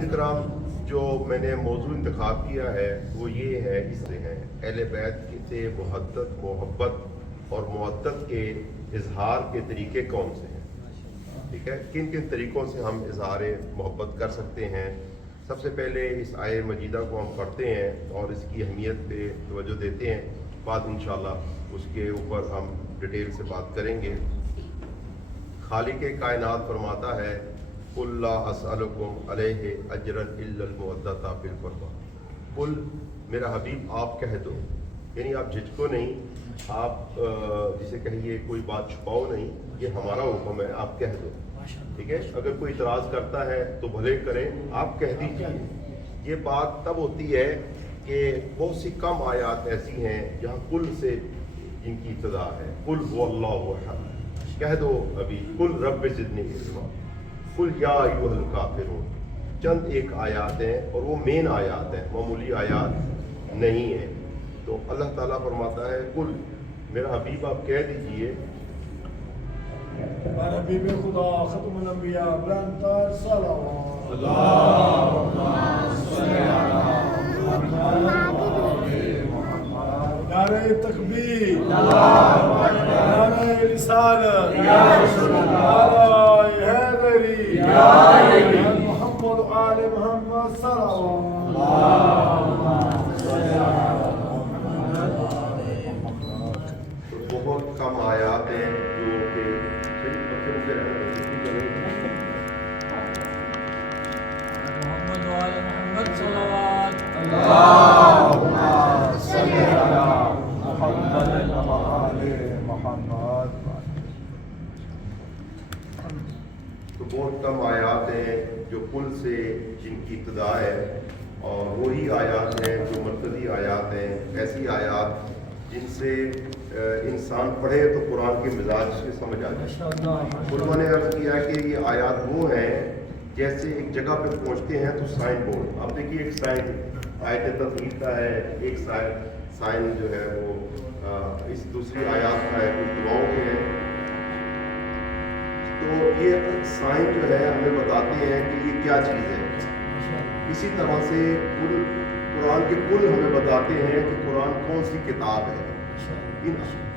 ناظرین کرام، جو میں نے موضوع انتخاب کیا ہے وہ یہ ہے، اس سے ہیں اہل بیت سے محبت اور مودت کے اظہار کے طریقے کون سے ہیں، ٹھیک ہے، کن کن طریقوں سے ہم اظہار محبت کر سکتے ہیں۔ سب سے پہلے اس آیہ مجیدہ کو ہم پڑھتے ہیں اور اس کی اہمیت پہ توجہ دیتے ہیں، بعد انشاءاللہ اس کے اوپر ہم ڈیٹیل سے بات کریں گے۔ خالق کائنات فرماتا ہے قُلْ لَا أَسْأَلُكُمْ عَلَيْهِ أَجْرًا إِلَّا الْمَوَدَّةَ فِي الْقُرْبَى۔ قُلْ، میرا حبیب آپ کہہ دو، یعنی آپ جھجکو نہیں، آپ جسے کہیے کوئی بات چھپاؤ نہیں، یہ ہمارا حکم ہے، آپ کہہ دو، ٹھیک ہے۔ اگر کوئی اعتراض کرتا ہے تو بھلے کریں، آپ کہہ دیجیے۔ یہ بات تب ہوتی ہے کہ بہت سی کم آیات ایسی ہیں جہاں قل سے جن کی ابتدا ہے، قل هو اللہ احد، کہہ دو ابھی، قل رب زدنی علما، قل یا ایھا الکافرون۔ چند ایک آیات ہیں اور وہ مین آیات ہیں، معمولی آیات نہیں ہیں۔ تو اللہ تعالیٰ فرماتا ہے قل، میرا حبیب آپ کہہ دیجئے، اور حبیب خدا ختم الانبیاء بلند تر صلوات اللہم صلی علی نعرہ تکبیر، نعرہ رسالت، نعرہ حیدری، محمد آل محمد صلوات۔ بہت کم آیات ہیں جو کہ محمد وآل محمد صلوات اللہم صلی علی محمد وآل محمد۔ تو بہت کم آیات ہیں جو قل سے جن کی ابتدا ہے، اور وہی آیات ہیں جو مرکزی آیات ہیں، ایسی آیات جن سے انسان پڑھے تو قرآن کے مزاج سے سمجھ آ جائے۔ علماء نے عرض کیا کہ یہ آیات وہ ہیں جیسے ایک جگہ پہ پہنچتے ہیں تو سائن بورڈ، آپ دیکھیے ایک سائن آیت تطہیر کا ہے، ایک سائن جو ہے وہ اس دوسری آیات کا ہے، کچھ دعاؤں کے ہے۔ تو یہ سائن جو ہے ہمیں بتاتے ہیں کہ یہ کیا چیز ہے۔ اسی طرح سے قرآن کے کل ہمیں بتاتے ہیں کہ قرآن کون سی کتاب ہے۔ ان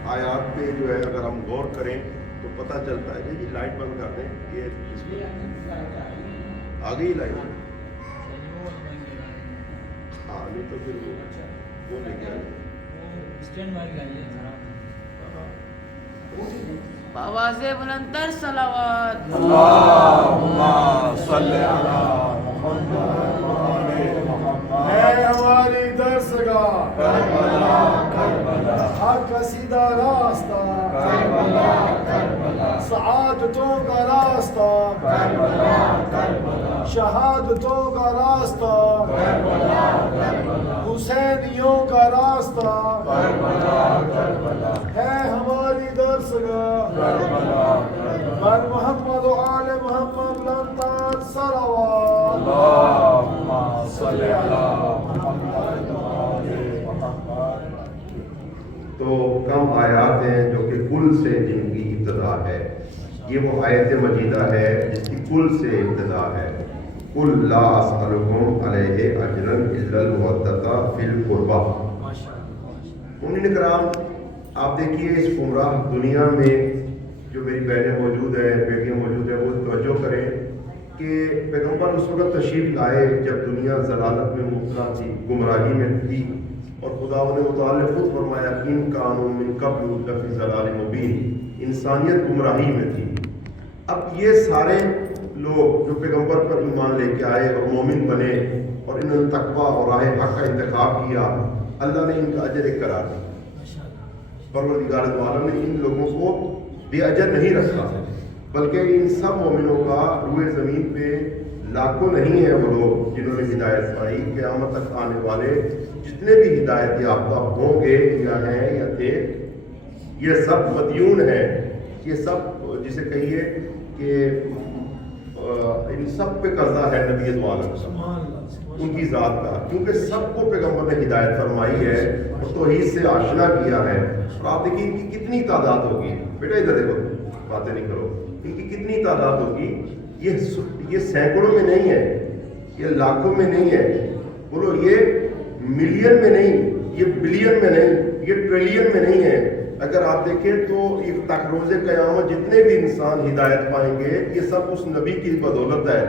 آیات پہ جو ہے اگر ہم غور کریں تو پتہ چلتا ہے کہ یہ لائٹ بند کر دیں، یہ آ گئی لائٹ، ہاں نہیں تو پھر وہ لے کے آواز بلند تر صلوات۔ اللہم صلی علی محمد وآل محمد۔ اے ہماری درسگاہ کربلا کربلا، حق کا سیدھا راستہ کربلا کربلا، سعادتوں کا راستہ کربلا کربلا، شہادتوں کا راستہ کربلا کربلا، حسینیوں کا راستہ کربلا کربلا، ہے ہماری درسگاہ کربلا کربلا، بر محمد و آل محمد بلند تر صلوات۔ اللہم صلی علی محمد و آل محمد۔ تو کم آیات ہیں جو کہ کل سے جن کی ابتدا ہے۔ یہ وہ آیت مجیدہ ہے جس کی کل سے ابتدا ہے، قُلْ لَا أَسْأَلُكُمْ عَلَيْهِ أَجْرًا إِلَّا الْمَوَدَّةَ فِي الْقُرْبَى۔ مومنین کرام، آپ دیکھیے اس گمراہ دنیا میں جو میری بہنیں موجود ہیں، بیٹیاں موجود ہیں، وہ توجہ کریں کہ پیغمبر اس وقت تشریف لائے جب دنیا ضلالت میں مبتلا تھی، گمراہی میں تھی، اور خداوند متعال خود فرمایا ان کانوا من قبل لفی ضلال مبین، انسانیت گمراہی میں تھی۔ اب یہ سارے لوگ جو پیغمبر پر ایمان لے کے آئے اور مومن بنے اور انہوں نے تقویٰ اور راہ حق کا انتخاب کیا، اللہ نے ان کا اجر ایک قرار دیا۔ پروردگار عالم نے ان لوگوں کو بے اجر نہیں رکھا، بلکہ ان سب مومنوں کا روئے زمین پہ لاکھوں نہیں ہیں وہ لوگ جنہوں نے ہدایت پائی۔ قیامت تک آنے والے جتنے بھی ہدایت یافتہ ہوں گے یا ہیں یا تھے، یہ سب مدیون ہیں، یہ سب جسے کہیے کہ ان سب پہ قرضہ ہے نبی دو عالم کا، ان کی ذات کا، کیونکہ سب کو پیغمبر نے ہدایت فرمائی ہے اور توحید سے آشنا کیا ہے۔ اور آپ دیکھیے ان کی کتنی تعداد ہوگی، بیٹا ادھر دیکھو، باتیں نہیں کرو، ان کی کتنی تعداد ہوگی، یہ سینکڑوں میں نہیں ہے، یہ لاکھوں میں نہیں ہے، بولو یہ ملین میں نہیں، یہ بلین میں نہیں، یہ ٹریلین میں نہیں ہے۔ اگر آپ دیکھیں تو ایک تک روز قیامت جتنے بھی انسان ہدایت پائیں گے یہ سب اس نبی کی بدولت ہے۔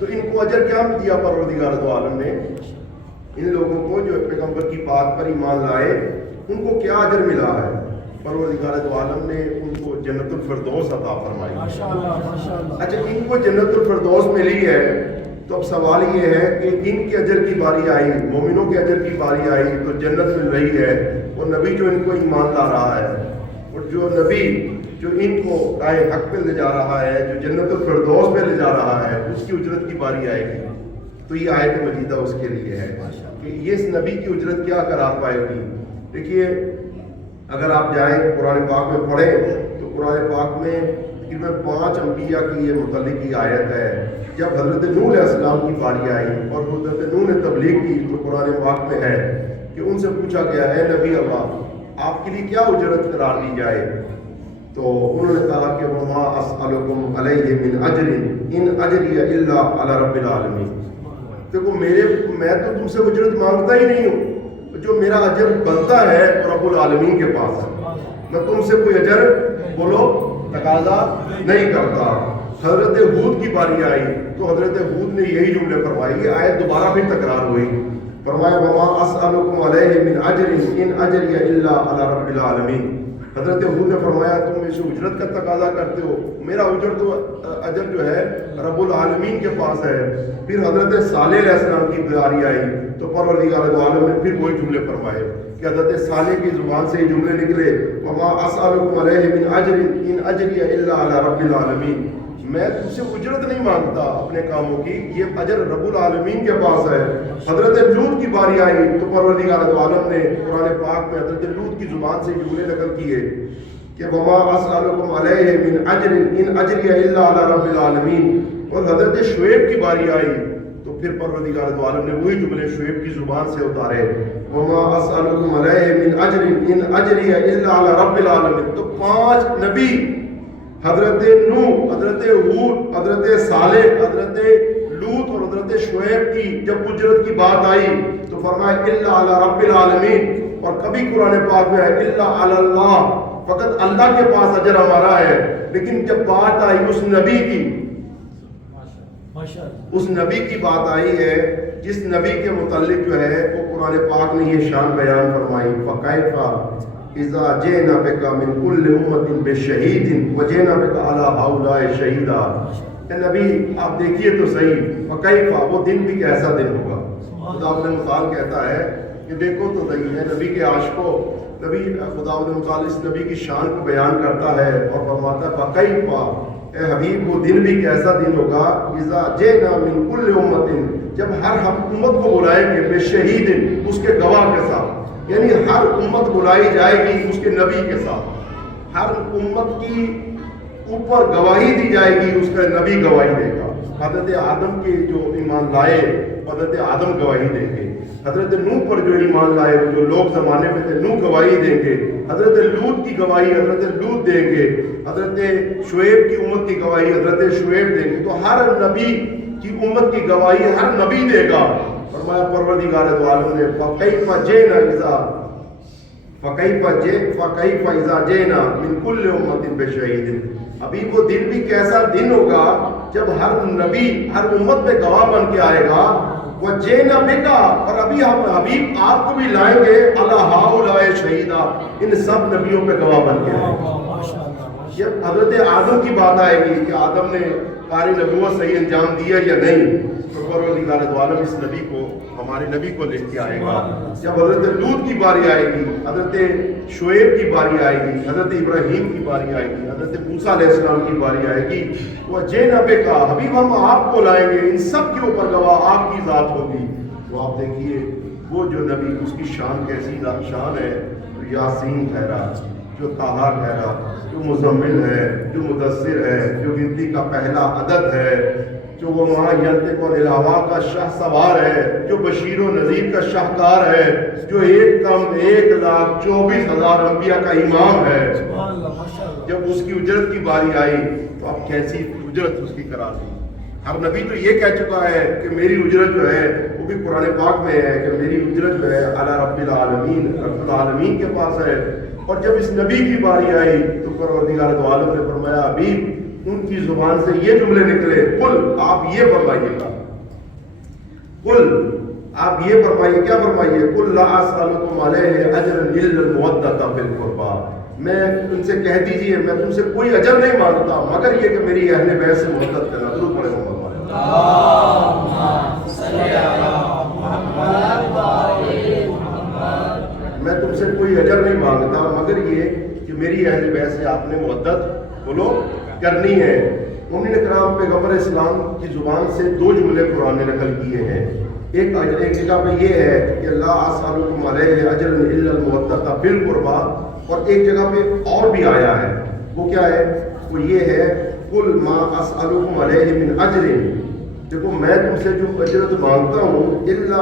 تو ان کو اجر کیا دیا پروردگار دو عالم نے؟ ان لوگوں کو جو پیغمبر کی بات پر ایمان لائے ان کو کیا اجر ملا ہے؟ پروردگار دو عالم نے ان کو جنت الفردوس عطا فرمائی۔ اچھا، ان کو جنت الفردوس ملی ہے تو اب سوال یہ ہے کہ ان کے اجر کی باری آئی، مومنوں کے اجر کی باری آئی تو جنت مل رہی ہے، اور نبی جو ان کو ایمان لا رہا ہے، اور جو نبی جو ان کو راہ حق پہ لے جا رہا ہے، جو جنت الفردوس پہ لے جا رہا ہے، اس کی اجرت کی باری آئے گی۔ تو یہ آیت مجیدہ اس کے لیے ہے کہ یہ اس نبی کی اجرت کیا کرا پائے گی۔ دیکھیے اگر آپ جائیں قرآن پاک میں پڑھیں تو قرآن پاک میں تقریباً 5 انبیاء کی یہ متعلق کی آیت ہے۔ جب حضرت نوح علیہ السلام کی باری آئی اور حضرت نوح نے تبلیغ کی تو قرآن پاک میں ہے کہ ان سے پوچھا گیا ہے نبی اللہ آپ کے لیے کیا اجرت قرار دی جائے؟ تو انہوں نے کہا کہ وما اسألکم علیہ من اجر ان اجری الا علی رب العالمین۔ دیکھو میں تو تم سے اجرت مانگتا ہی نہیں ہوں، جو میرا اجر بنتا ہے رب العالمین کے پاس ہے، میں تم سے کوئی اجر بولو تقاضا نہیں کرتا۔ حضرت ہود کی باری آئی تو حضرت ہود نے یہی جملے فرمائی، یہ آیت دوبارہ بھی تکرار ہوئی، فرمایا وما اسألکم علیہ من اجر ان اجری الا علی رب العالمین۔ حضرت ہود نے فرمایا تم اسے اجرت کا تقاضا کرتے ہو، میرا اجر جو ہے رب العالمین کے پاس ہے۔ پھر حضرت صالح علیہ السلام کی باری آئی تو پروردگار عالم نے پھر وہی جملے فرمائے کہ حضرت صالح کی زبان سے یہ جملے نکلے وما اسألکم علیہ من اجر ان اجری الا علی رب العالمین، میں تم سے اجرت نہیں مانگتا اپنے کاموں کی، یہ اجر رب العالمین کے پاس ہے۔ حضرت لوط کی باری آئی تو پروردگار عالم نے قرآن پاک میں حضرت لوط کی زبان سے جملے نقل کیے کہ وما اسألکم علیہ من اجر ان اجری الا علی رب العالمین۔ اور حضرت شعیب کی باری آئی تو پھر پروردگار عالم نے وہی جملے شعیب کی زبان سے اتارے وما اسألکم علیہ من اجر ان اجری الا علی رب العالمین۔ تو 5 نبی حضرت نوح، حضرت ہود، حضرت صالح، حضرت لوط اور حضرت شعیب کی جب اجرت کی بات آئی تو فرمایا الا علی رب العالمین، اور کبھی قرآن پاک میں ہے الا علی اللہ، فقط اللہ کے پاس اجر ہمارا ہے۔ لیکن جب بات آئی اس نبی کی، اس نبی کی بات آئی ہے جس نبی کے متعلق جو ہے وہ قرآن پاک نے یہ شان بیان فرمائی فَكَيْفَ اِذَا جِئْنَا بِكَ مِنْ كُلِّ أُمَّةٍ بِشَهِيدٍ وَجِئْنَا بِكَ عَلَىٰ هَؤُلَاءِ شَهِيدًا۔ اے نبی آپ دیکھیے تو صحیح، فَكَيْفَ وہ دن بھی کیسا دن ہوگا۔ خدا اپنے مثال کہتا ہے کہ دیکھو تو صحیح ہے نبی کے عاشقوں، نبی خدا اپنے مثال اس نبی کی شان کو بیان کرتا ہے اور فرماتا ہے فَكَيْفَ اے حبیب وہ دن بھی کیسا دن ہوگا اذا جئنا من کل امت، جب ہر ہم امت کو بلائیں گے بے شہید اس کے گواہ کے ساتھ، یعنی ہر امت بلائی جائے گی اس کے نبی کے ساتھ، ہر امت کی اوپر گواہی دی جائے گی اس کا نبی گواہی دے گا۔ حضرت آدم کے جو ایمان لائے حضرت آدم گواہی دیں گے، حضرت نوح پر جو ایمان لائے وہ جو لوگ زمانے میں تھے نوح گواہی دیں گے، حضرت لوط کی گواہی حضرت لوط دیں گے، حضرت شعیب کی امت کی گواہی حضرت شعیب دیں گے۔ تو ہر نبی کی امت کی گواہی ہر نبی دے گا۔ فرمایا پروردگار عالم نے فَكَيْفَ إِذَا جِئْنَا مِنْ كُلِّ أُمَّةٍ بِشَهِيدٍ۔ ابھی وہ دن بھی کیسا دن ہوگا جب ہر نبی ہر امت پہ گواہ بن کے آئے گا، وَجِئْنَا بِكَ، اور ابھی ہم حبیب آپ کو بھی لائیں گے عَلَىٰ هَؤُلَاءِ شَهِيدًا، ان سب نبیوں پہ گواہ بن کے آئے گا۔ جب حضرت آدم کی بات آئے گی کہ آدم نے کاری نبوت صحیح انجام دیا یا نہیں، تو پروردگار عالم اس نبی کو ہمارے نبی کو لے کے آئے گا۔ جب حضرت لوط کی باری آئے گی، حضرت شعیب کی باری آئے گی، حضرت ابراہیم کی باری آئے گی، حضرت موسیٰ علیہ السلام کی باری آئے گی، وہ جینا بے کا حبیب ہم آپ کو لائیں گے، ان سب کے اوپر گواہ آپ کی ذات ہوگی۔ تو آپ دیکھیے وہ جو نبی اس کی شان کیسی شان ہے، جو یاسین ٹھہرا، جو طٰہٰ ٹھہرا، جو مزمل ہے، جو مدثر ہے، جو گنتی کا پہلا عدد ہے، جو وہ وہاں ینطق الہوا کا شاہ سوار ہے، جو بشیر و نذیر کا شاہکار ہے، جو 1,24,000 انبیاء کا امام ہے۔ جب اس کی اجرت کی باری آئی تو اب کیسی اجرت اس کی قرار دی، ہر نبی تو یہ کہہ چکا ہے کہ میری اجرت جو ہے وہ بھی قرآن پاک میں ہے کہ میری اجرت جو ہے اعلیٰ رب العالمین کے پاس ہے. اور جب اس نبی کی باری آئی تو پروردگار دو عالم نے فرمایا حبیب ان کی زبان سے یہ جملے نکلے قل آپ یہ فرمائیے گا قل آپ یہ فرمائیے کیا فرمائیے قل لا اسألکم علیہ اجرا الا المودۃ فی القربى میں ان سے کہہ دیجئے میں تم سے کوئی اجر نہیں مانگتا مگر یہ کہ میری اہل بیت سے محبت کرنا. درود پڑھیں محمد والے. اللهم صل على محمد وعلى محمد. میں تم سے کوئی اجر نہیں مانگتا مگر یہ کہ میری اہل بیت سے آپ نے محبت بولو کرنی ہے. مومنین کرام پیغمبر اسلام کی زبان سے دو جملے قرآن نے نقل کیے ہیں. ایک جگہ پہ یہ ہے کہ لا اسألکم علیہ اجرا الا المودۃ فی القربى اور ایک جگہ پہ اور بھی آیا ہے. وہ کیا ہے؟ وہ یہ ہے قل ما اسألکم علیہ من اجر. دیکھو میں تم سے جو اجرت مانگتا ہوں الا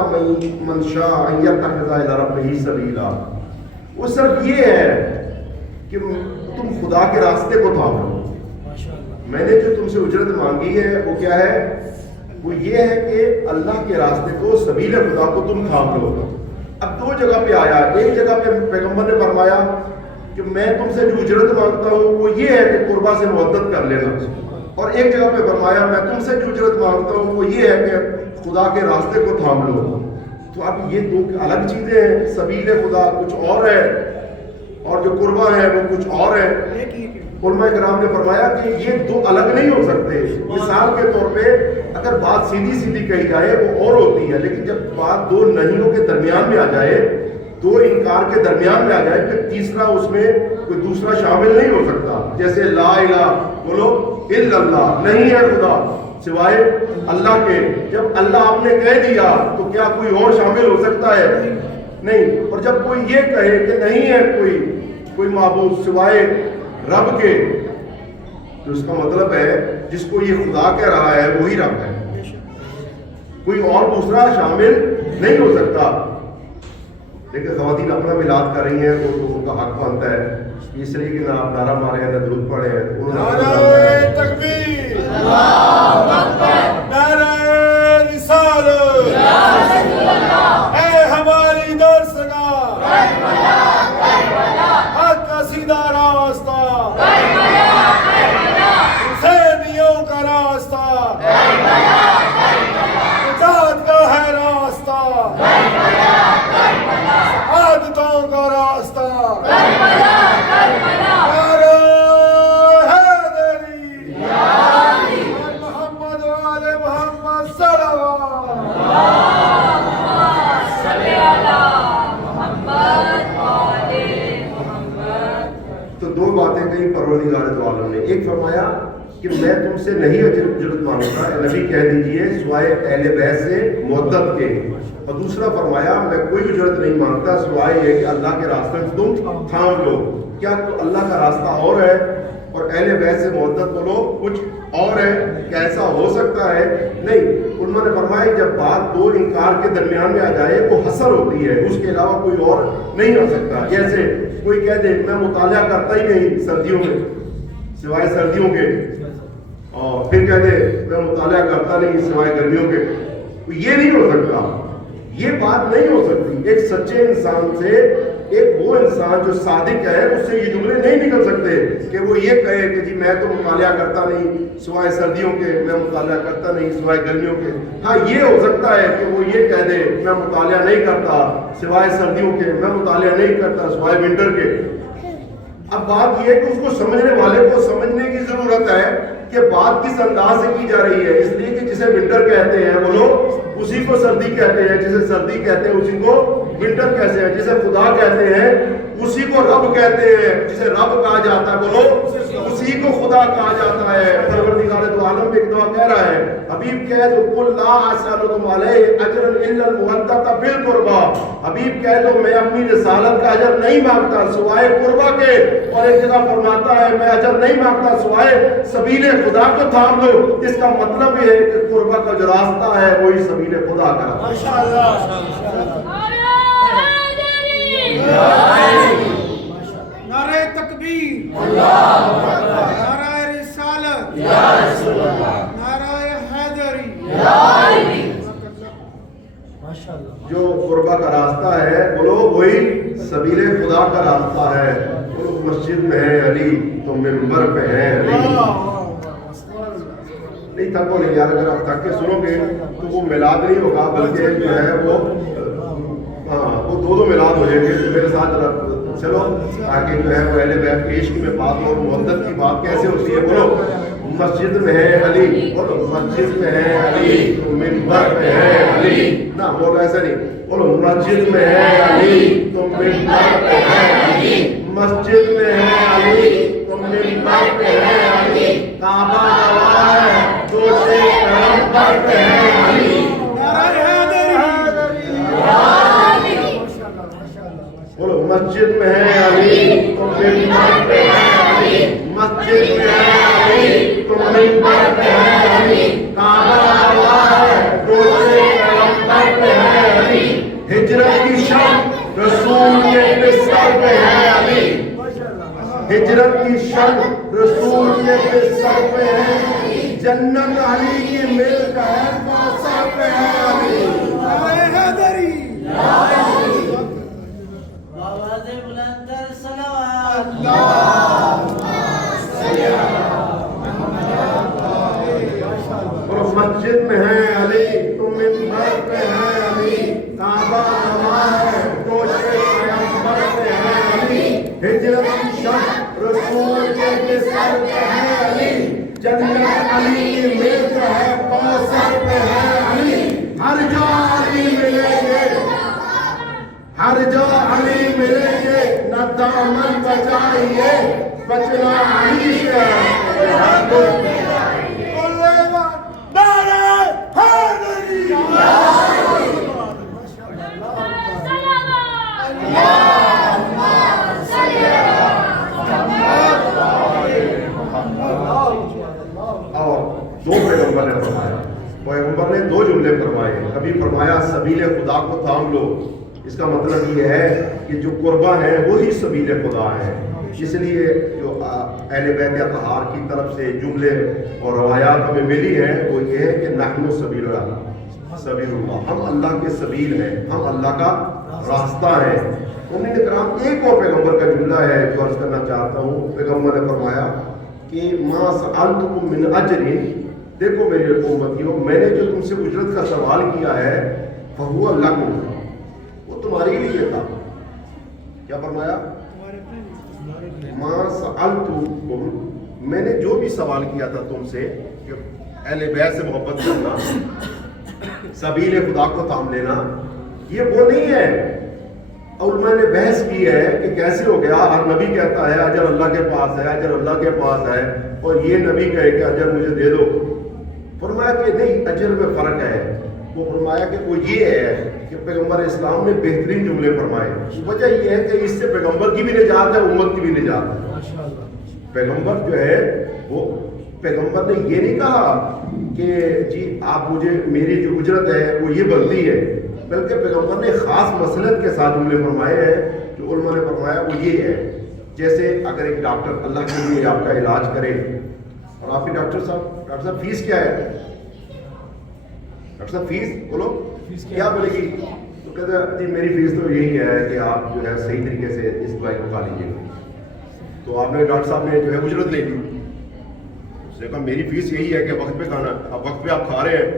من شاء ان یتخذ الی ربہ سبیلا. وہ صرف یہ ہے کہ تم خدا کے راستے کو تھامو. میں نے جو تم سے اجرت مانگی ہے وہ کیا ہے؟ وہ یہ ہے کہ اللہ کے راستے کو سبیل خدا کو تم تھام لو. اب دو جگہ پہ آیا. ایک جگہ پہ پیغمبر نے فرمایا کہ میں تم سے جو اجرت مانگتا ہوں وہ یہ ہے کہ قربا سے محبت کر لینا. اور ایک جگہ پہ فرمایا میں تم سے جو اجرت مانگتا ہوں وہ یہ ہے کہ خدا کے راستے کو تھام لو. تو اب یہ دو الگ چیزیں ہیں. سبیل خدا کچھ اور ہے اور جو قربا ہے وہ کچھ اور ہے. علماء کرام نے فرمایا کہ یہ دو الگ نہیں ہو سکتے. مثال کے طور پہ اگر بات سیدھی سیدھی کہی جائے وہ اور ہوتی ہے لیکن جب بات دو نہیوں کے درمیان میں آ جائے دو انکار کے درمیان میں آ جائے پھر تیسرا اس میں کوئی دوسرا شامل نہیں ہو سکتا. جیسے لا الہ بولو الا اللہ نہیں ہے خدا سوائے اللہ کے. جب اللہ آپ نے کہہ دیا تو کیا کوئی اور شامل ہو سکتا ہے؟ نہیں. اور جب کوئی یہ کہے کہ نہیں ہے کوئی معبود سوائے رب کے تو اس کا مطلب ہے جس کو یہ خدا کہہ رہا ہے وہی رب ہے. کوئی اور دوسرا شامل نہیں ہو سکتا. لیکن خواتین اپنا میلاد کر رہی ہیں تو ان کا حق بنتا ہے اس لیے کہ نہ آپ نعرہ مارے ہیں نہ درود پڑھے ہیں. نعرہ تکبیر اللہ اکبر نعرہ رسالت یا رسول اللہ اے ہماری درسگاہ کربلا کربلا حق کا سیدھا راستہ کربلا کربلا حسینیوں کا راستہ کربلا کربلا نجات کا ہے راستہ کربلا کربلا عادتوں کا راستہ کربلا کربلا محمد والے محمد صلوات تو دو باتیں کہیں پروردگار دو عالم نے. ایک فرمایا کہ میں تم سے نہیں اجرت مانگتا نبی کہہ دیجئے سوائے اہل بیت سے محبت کے. اور دوسرا فرمایا میں کوئی اجرت نہیں مانگتا سوائے یہ کہ اللہ کے راستے میں تم تھام لو. کیا تو اللہ کا راستہ اور ہے اور اہل بیت سے محبت بولو کچھ اور ہے؟ کیسا ہو سکتا ہے؟ نہیں. انہوں نے فرمایا جب بات دو انکار کے درمیان میں آ جائے وہ حسر ہوتی ہے اس کے علاوہ کوئی اور نہیں ہو سکتا. جیسے کوئی کہہ دے میں مطالعہ کرتا ہی نہیں سردیوں میں سوائے سردیوں کے اور پھر کہہ دے میں مطالعہ کرتا نہیں سوائے گرمیوں کے. یہ نہیں ہو سکتا. یہ بات نہیں ہو سکتی. ایک سچے انسان سے ایک وہ انسان جو صادق ہے اس سے یہ جملے نہیں نکل سکتے کہ وہ یہ کہے کہ جی میں تو مطالعہ کرتا نہیں سوائے سردیوں کے میں مطالعہ کرتا نہیں سوائے گرمیوں کے. ہاں یہ ہو سکتا ہے کہ وہ یہ کہہ دے میں مطالعہ نہیں کرتا سوائے سردیوں کے میں مطالعہ نہیں کرتا سوائے ونٹر کے. اب بات یہ ہے کہ اس کو سمجھنے والے کو سمجھنے کی ضرورت ہے کہ بات کس انداز سے کی جا رہی ہے. اس لیے کہ جسے ونٹر کہتے ہیں وہ لوگ اسی کو سردی کہتے ہیں. جسے سردی کہتے ہیں اسی کو ونٹر کہتے ہیں. جسے خدا کہتے ہیں اسی کو رب کہتے ہیں. جسے رب کہا جاتا ہے بولو اسی کو خدا کہا جاتا ہے. پروردگار دو عالم ایک دعا کہہ رہا ہے حبیب کہہ دو قل لا اسألکم علیہ اجرا الا المودۃ فی القربى. حبیب کہہ دو میں اپنی رسالت کا اجر نہیں مانگتا سوائے قربا کے. اور ایک جگہ فرماتا ہے میں اجر نہیں مانگتا سوائے سبیل خدا کو تھام لو. اس کا مطلب یہ ہے کہ قربا کا جو راستہ ہے وہی سبیل خدا کا. نعرہ تکبیر نعرہ رسالت نعرہ حیدری قربہ کا راستہ ہے، بولو وہی سبیل خدا کا راستہ ہے. بولو مسجد میں ہے علی تو منبر پہ ہے علی. نہیں تھکو نہیں یار، اگر آپ تھک کے سنو گے تو وہ میلاد نہیں ہوگا، بلکہ جو ہے وہ دو میلاد ہو جائیں گے. تو میرے ساتھ چلو تاکہ جو ہے وہ اہل بیت کے عشق میں بات اور محبت کی بات کیسے ہوتی ہے. بولو مسجد میں ہے علی، بولو مسجد میں ہے علی تو منبر پہ ہے علی. نہ بولو ایسا نہیں، بولو مسجد میں ہے علی تو منبر پہ ہے علی. مسجد میں ہے علی تو منبر پہ ہے علی. کعبہ گواہ ہے تو سے پیغمبر پہ ہے علی. بولو مسجد میں ہے علی تو منبر پہ ہے علی. مسجد میں ہے علی تو منبر پہ ہے علی. کعبہ گواہ ہے تو سے پیغمبر پہ ہے علی. ہجرت کی شب رسول کے بستر پہ ہے علی. ہجرت کی شب رسول کے بستر پہ ہے. جنت علی کی ملک ہے کوثر پہ ہے علی. آواز بلند تر صلوات. اور مسجد میں ہے علی تو منبر پہ ہے علی. کعبہ گواہ ہے تو سے پیغمبر پہ ہے علی. ہجرت کی شب رسول کے بستر پہ ہے علی. جنت علی کی ملک ہے کوثر پہ ہے علی. ہر جا علی ملیں گے، ہر جا علی ملیں گے. نہ دامن بچائیے بچنا علی سے ہے. اور دو پیغمبر نے فرمایا، پیغمبر نے دو جملے فرمائے. کبھی فرمایا سبیل خدا کو تھام لو. اس کا مطلب یہ ہے کہ جو قربہ ہے وہی سبیل خدا ہے. اس لیے جو اہل بیت اطہار کی طرف سے جملے اور روایات ہمیں ملی ہیں وہ یہ ہے کہ نحن سبیل اللہ، ہم اللہ کے سبیل ہیں، ہم اللہ کا راستہ ہیں. مومنین کرام ایک اور پیغمبر کا جملہ ہے جو عرض کرنا چاہتا ہوں. پیغمبر نے فرمایا کہ ما سألتکم من اجر، دیکھو میری امتیوں، میں نے جو تم سے اجرت کا سوال کیا ہے فہو لکم، وہ تمہارے لیے تھا. کیا فرمایا؟ ما سألتکم، میں نے جو بھی سوال کیا تھا تم سے کہ اہل بیت سے محبت کرنا، سبیل خدا کو تھام لینا، یہ وہ نہیں ہے. اور میں نے بحث کی ہے کہ کیسے ہو گیا ہر نبی کہتا ہے اجر اللہ کے پاس ہے، اجر اللہ کے پاس ہے، اور یہ نبی کہے کہ اجر مجھے دے دو. فرمایا کہ نہیں، اجر میں فرق ہے. وہ فرمایا کہ وہ یہ ہے کہ پیغمبر اسلام نے بہترین جملے فرمائے. وجہ یہ ہے کہ اس سے پیغمبر کی بھی نجات ہے، امت کی بھی نجات ہے. پیغمبر جو ہے وہ پیغمبر نے یہ نہیں کہا کہ جی آپ مجھے میری جو اجرت ہے وہ یہ بنتی ہے، بلکہ پیغمبر نے خاص مصلحت کے ساتھ جملے فرمائے ہیں. جو علماء نے فرمایا وہ یہ ہے، جیسے اگر ایک ڈاکٹر اللہ کے لیے آپ کا علاج کرے، اور آپ کے ڈاکٹر صاحب فیس کیا ہے؟ ڈاکٹر صاحب فیس بولو کیا بولے گی؟ تو کہتے ہیں جی میری فیس تو یہی ہے کہ آپ جو ہے صحیح طریقے سے اس دوائی کو کھا لیجیے گا. تو آپ نے ڈاکٹر صاحب نے جو ہے اجرت لے لی. اس نے کہا میری فیس یہی ہے کہ وقت پہ کھانا، اب وقت پہ آپ کھا رہے ہیں.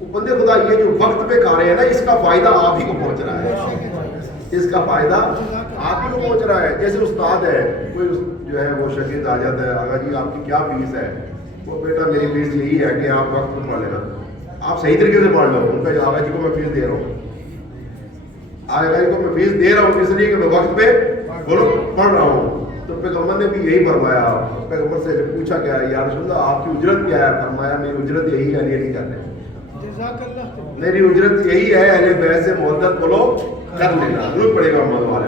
وہ بندے خدا یہ جو وقت پہ کھا رہے ہیں نا، اس کا فائدہ آپ ہی کو پہنچ رہا ہے، اس کا فائدہ آپ ہی کو پہنچ رہا ہے. جیسے استاد ہے، کوئی جو ہے وہ شاگرد آ جاتا ہے، آغا جی آپ کی کیا فیس ہے؟ وہ بیٹا میری فیس یہی ہے کہ آپ وقت پہ پڑھ لینا، آپ صحیح طریقے سے پڑھ لو. ان کا آغا جی کو میں فیس دے رہا ہوں، آغا جی کو میں فیس دے رہا ہوں اس لیے کہ میں وقت پہ بولو پڑھ رہا ہوں. تو پیغمبر نے بھی یہی فرمایا. پیغمبر سے جب پوچھا گیا یا رسول اللہ آپ کی اجرت کیا ہے؟ فرمایا میری اجرت یہی ہے، یہ نہیں کرنے، میری اجرت یہی ہے اہل بیت سے محبت بولو کر لینا. ضرور پڑے گا محمد والے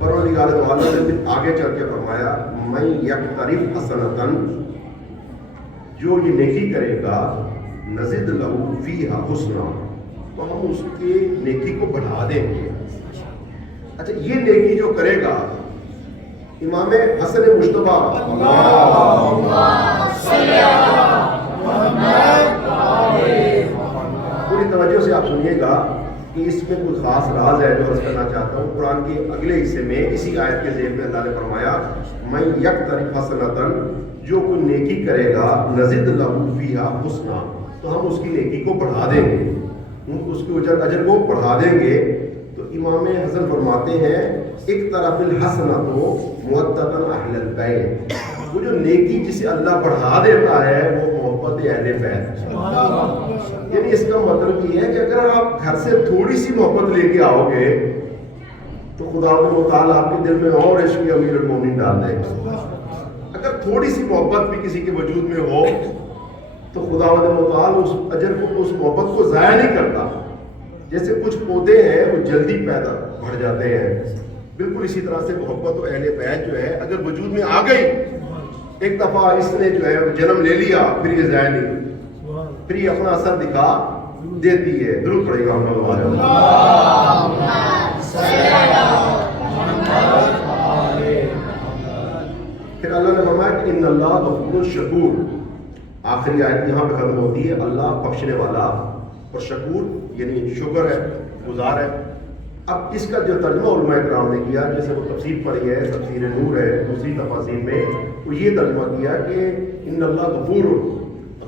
پروردگار دو عالم نے آگے چل کے فرمایا میں یقترف حسنتن، جو یہ نیکی کرے گا نزد لہو فیہا حسنا، تو ہم اس کے نیکی کو بڑھا دیں گے. اچھا یہ نیکی جو کرے گا، امام حسن مجتبیٰ سمجھیے گا کہ اس میں کوئی خاص راز ہے جو عرض کرنا چاہتا ہوں. قرآن کے اگلے حصے میں اسی آیت کے ذیل میں اللہ نے فرمایا میں یکطرف حسنۃ جو کوئی نیکی کرے گا نزد لہو فیہا حسنا تو ہم اس کی نیکی کو بڑھا دیں گے, اس کے اجر کو بڑھا دیں گے. تو امام حسن فرماتے ہیں ایک طرف الحسنۃ مودۃ اہل البیت, وہ جو نیکی جسے اللہ بڑھا دیتا ہے وہ محبت اہل بیت. یعنی اس کا مطلب یہ ہے کہ اگر آپ گھر سے تھوڑی سی محبت لے کے آؤ گے تو خدا متعالی آپ کے دل میں اور عشق امیر المومنین ڈال دے گا. اگر تھوڑی سی محبت بھی کسی کے وجود میں ہو تو خدا متعالی اس اجر کو, اس محبت کو ضائع نہیں کرتا. جیسے کچھ پودے ہیں وہ جلدی پیدا بڑھ جاتے ہیں, بالکل اسی طرح سے محبت و اہل بیت جو ہے اگر وجود میں آ گئی ایک دفعہ اس نے جو ہے جنم لے لیا پھر یہ ضائع نہیں, پھر یہ اپنا اثر دکھا دیتی ہے. درود پڑے گا ہم لوگ پھر اللہ نے فرمایا کہ ان اللہ غفور شکور. آخری آیت یہاں پہ ختم ہوتی ہے, اللہ بخشنے والا اور شکور یعنی شکر ہے, گزار ہے. اب اس کا جو ترجمہ علماء کرام نے کیا, جیسے وہ تفسیر پڑھی ہے, تفسیر نور ہے, دوسری تفاسیر میں وہ یہ ترجمہ کیا کہ ان اللہ غفور,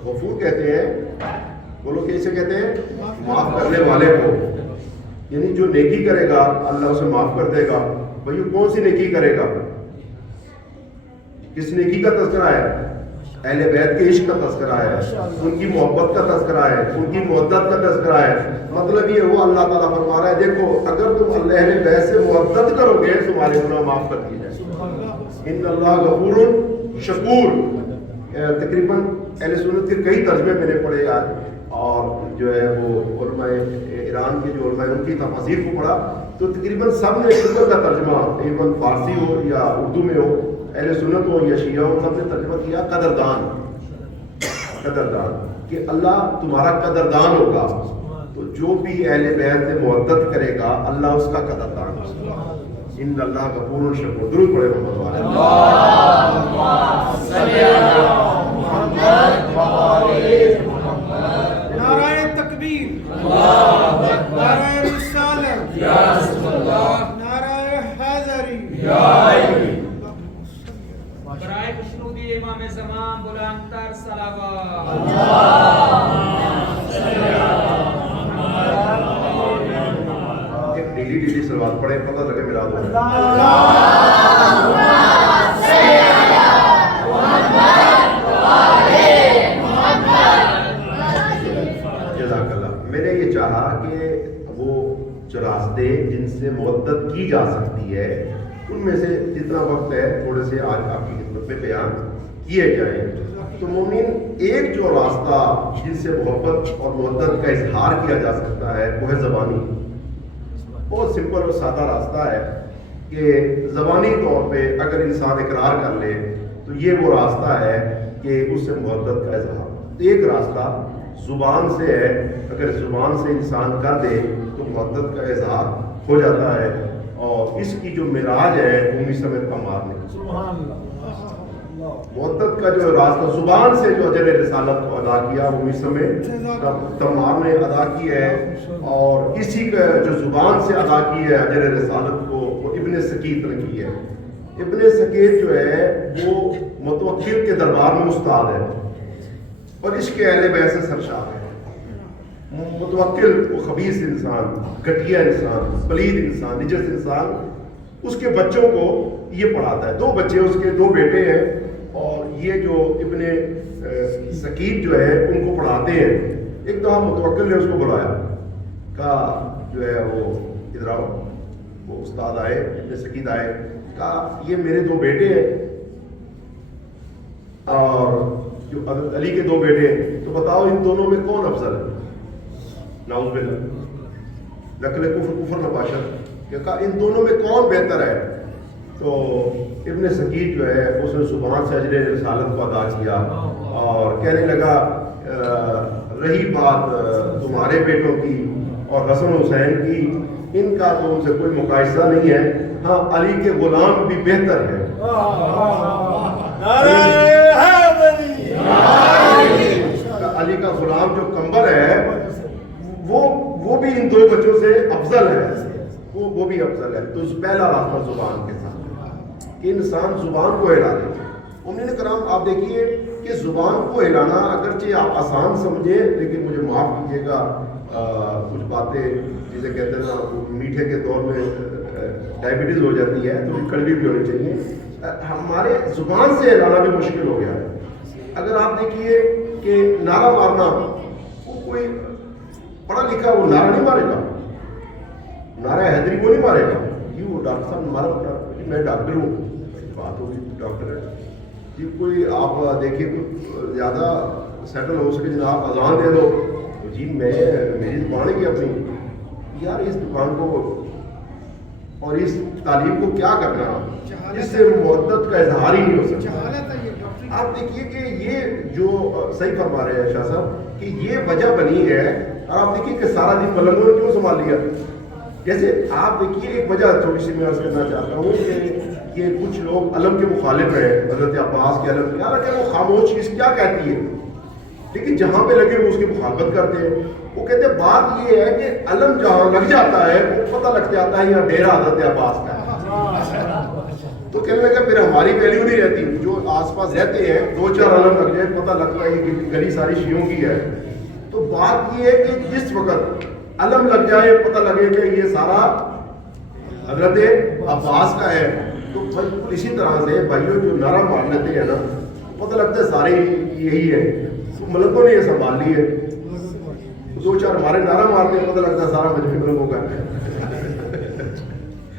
غفور کہتے ہیں, وہ لوگ کیسے کہتے ہیں, معاف کرنے والے کو. یعنی جو نیکی کرے گا اللہ اسے معاف کر دے گا. بھائی کون سی نیکی کرے گا, کس نیکی کا تذکرہ ہے, اہل بیت کے عشق کا تذکرہ ہے, ان کی محبت کا تذکرہ ہے, ان کی محبت کا تذکرہ ہے. مطلب یہ ہوا اللہ تعالیٰ فرما رہا ہے دیکھو اگر تم اہل بیت سے محبت کرو گے تمہارے گناہ معاف کر دیے جائیں. ان اللہ غفور شکور. تقریباً اہل سنت کے کئی ترجمے میں نے پڑھے آج, اور جو ہے وہ علماء ایران کے جو علماء ان کی تفاسیر کو پڑھا تو تقریباً سب نے شکر کا ترجمہ, ایون فارسی ہو یا اردو میں ہو, اہل سنت ہو یا شیعہ ہو, سب نے ترجمہ کیا قدردان. قدردان کہ اللہ تمہارا قدردان ہوگا. تو جو بھی اہل بیت سے محبت کرے گا اللہ اس کا قدردان ہوگا. ان اللہ غفور شکور. درود پڑھے محمد نعرہ تکبیر, نعرہ رسالت, نعرہ حیدری. برائے خوشنودی امام زمان بلند تر صلوات. ایک ڈیلی صلوات پڑھے, پتہ لگے میرا دو. جزاک اللہ. میں نے یہ چاہا کہ وہ جو راستے جن سے محبت کی جا سکتی ہے ان میں سے جتنا وقت ہے تھوڑے سے آج آپ کی خدمت میں بیان کیے جائیں. تو مومن ایک جو راستہ جن سے محبت اور محبت کا اظہار کیا جا سکتا ہے وہ ہے زبانی. بہت سمپل اور سادہ راستہ ہے کہ زبانی طور پہ اگر انسان اقرار کر لے تو یہ وہ راستہ ہے کہ اس سے محبت کا اظہار. ایک راستہ زبان سے ہے, اگر زبان سے انسان کر دے تو محبت کا اظہار ہو جاتا ہے. اور اس کی جو معراج ہے امی سمیت کا مارنے, محبت کا جو راستہ زبان سے جو اجر رسالت کو ادا کیا امی سمیت تمام نے ادا کی ہے. اور اسی کا جو زبان سے ادا کی ہے اجر رسالت کو وہ ابن سکیت نے کی ہے. ابن سکیت جو ہے وہ متوکل کے دربار میں استاد ہے اور عشق اہل بیت سے سرشار ہے. متوکل وہ خبیث انسان, گھٹیا انسان, پلید انسان, نجس انسان, اس کے بچوں کو یہ پڑھاتا ہے. 2 بچے اس کے, 2 بیٹے ہیں, اور یہ جو ابن سکیت جو ہے ان کو پڑھاتے ہیں. ایک دفعہ متوکل نے اس کو بلایا, کہا جو ہے وہ ادھر آؤ. وہ استاد آئے, ابن سکیت آئے, کہا یہ میرے 2 بیٹے ہیں اور جو حضرت علی کے 2 بیٹے ہیں, تو بتاؤ ان دونوں میں کون افضل ہے. نعوذ باللہ, نقل کفر نباشر, کہ کہا ان دونوں میں کون بہتر ہے. تو ابن سکیت جو ہے اس نے زبان سے اجر رسالت کو ادا کیا اور کہنے لگا رہی بات تمہارے بیٹوں کی اور حسن حسین کی, ان کا تو ان سے کوئی مقایسہ نہیں ہے. ہاں علی کے غلام بھی بہتر ہے. علی کا غلام جو کمبر ہے وہ بھی ان ان دو بچوں سے افضل ہے وہ بھی افضل ہے. تو پہلا راستہ زبان کے ساتھ کہ انسان زبان کو ہلا دے. مومنین کرام آپ دیکھیے کہ زبان کو ہلانا اگرچہ آپ آسان سمجھے, لیکن مجھے معاف کیجیے گا کچھ باتیں جسے کہتے ہیں نا میٹھے کے دور میں ڈائبٹیز ہو جاتی ہے تو کڑوی بھی ہونی چاہیے. ہمارے زبان سے ہلانا بھی مشکل ہو گیا ہے. اگر آپ دیکھیے کہ نعرہ مارنا, وہ کوئی پڑھا لکھا وہ نعرہ نہیں مارے گا, نعرہ حیدری کو نہیں مارے گا. یہ وہ ڈاکٹر صاحب مارا میں ڈاکٹر ہوں, بات ہوگی ڈاکٹر ہے جی. کوئی آپ دیکھیے کوئی زیادہ سیٹل ہو سکے جناب اذان دے دو جی میری دکان ہے اپنی, یار اس دکان کو اور اس تعلیم کو کیا کرنا, اس سے محبت کا اظہار ہی نہیں ہو سکتا. آپ دیکھیے کہ یہ جو صحیح فرما رہے ہیں شاہ صاحب کہ یہ وجہ بنی ہے. اور آپ دیکھیے کہ سارا دن ملنگوں نے کیوں سنبھال لیا. جیسے آپ دیکھیے ایک وجہ تھوڑی سی میں عرض کرنا چاہتا ہوں کہ یہ کچھ لوگ علم کے مخالف ہیں, حضرت عباس کے علم, حالانکہ وہ خاموش چیز کیا کہتی ہے, لیکن جہاں پہ لگے وہ اس کی مخالفت کرتے ہیں. وہ کہتے ہیں بات یہ ہے کہ علم جہاں لگ جاتا ہے وہ پتہ لگ جاتا ہے یہاں ڈیرا حضرت عباس کا ہے. تو کہنے لگا پھر ہماری ویلیو نہیں رہتی. جو آس پاس رہتے ہیں دو چار علم لگ جائے پتہ لگتا ہے کہ گلی ساری شیعوں کی ہے. تو بات یہ ہے کہ جس وقت علم لگ جائے پتہ لگے کہ یہ سارا حضرت عباس کا ہے, تو بالکل اسی طرح سے بھائیوں جو نعرہ مار لیتے ہیں نا پتہ لگتا ہے سارے یہی ہے. ملکوں نے یہ سنبھال لی ہے. دو چار ہمارے نعرہ مارتے ہیں پتہ لگتا ہے سارا مجمع ملکوں کا ہے.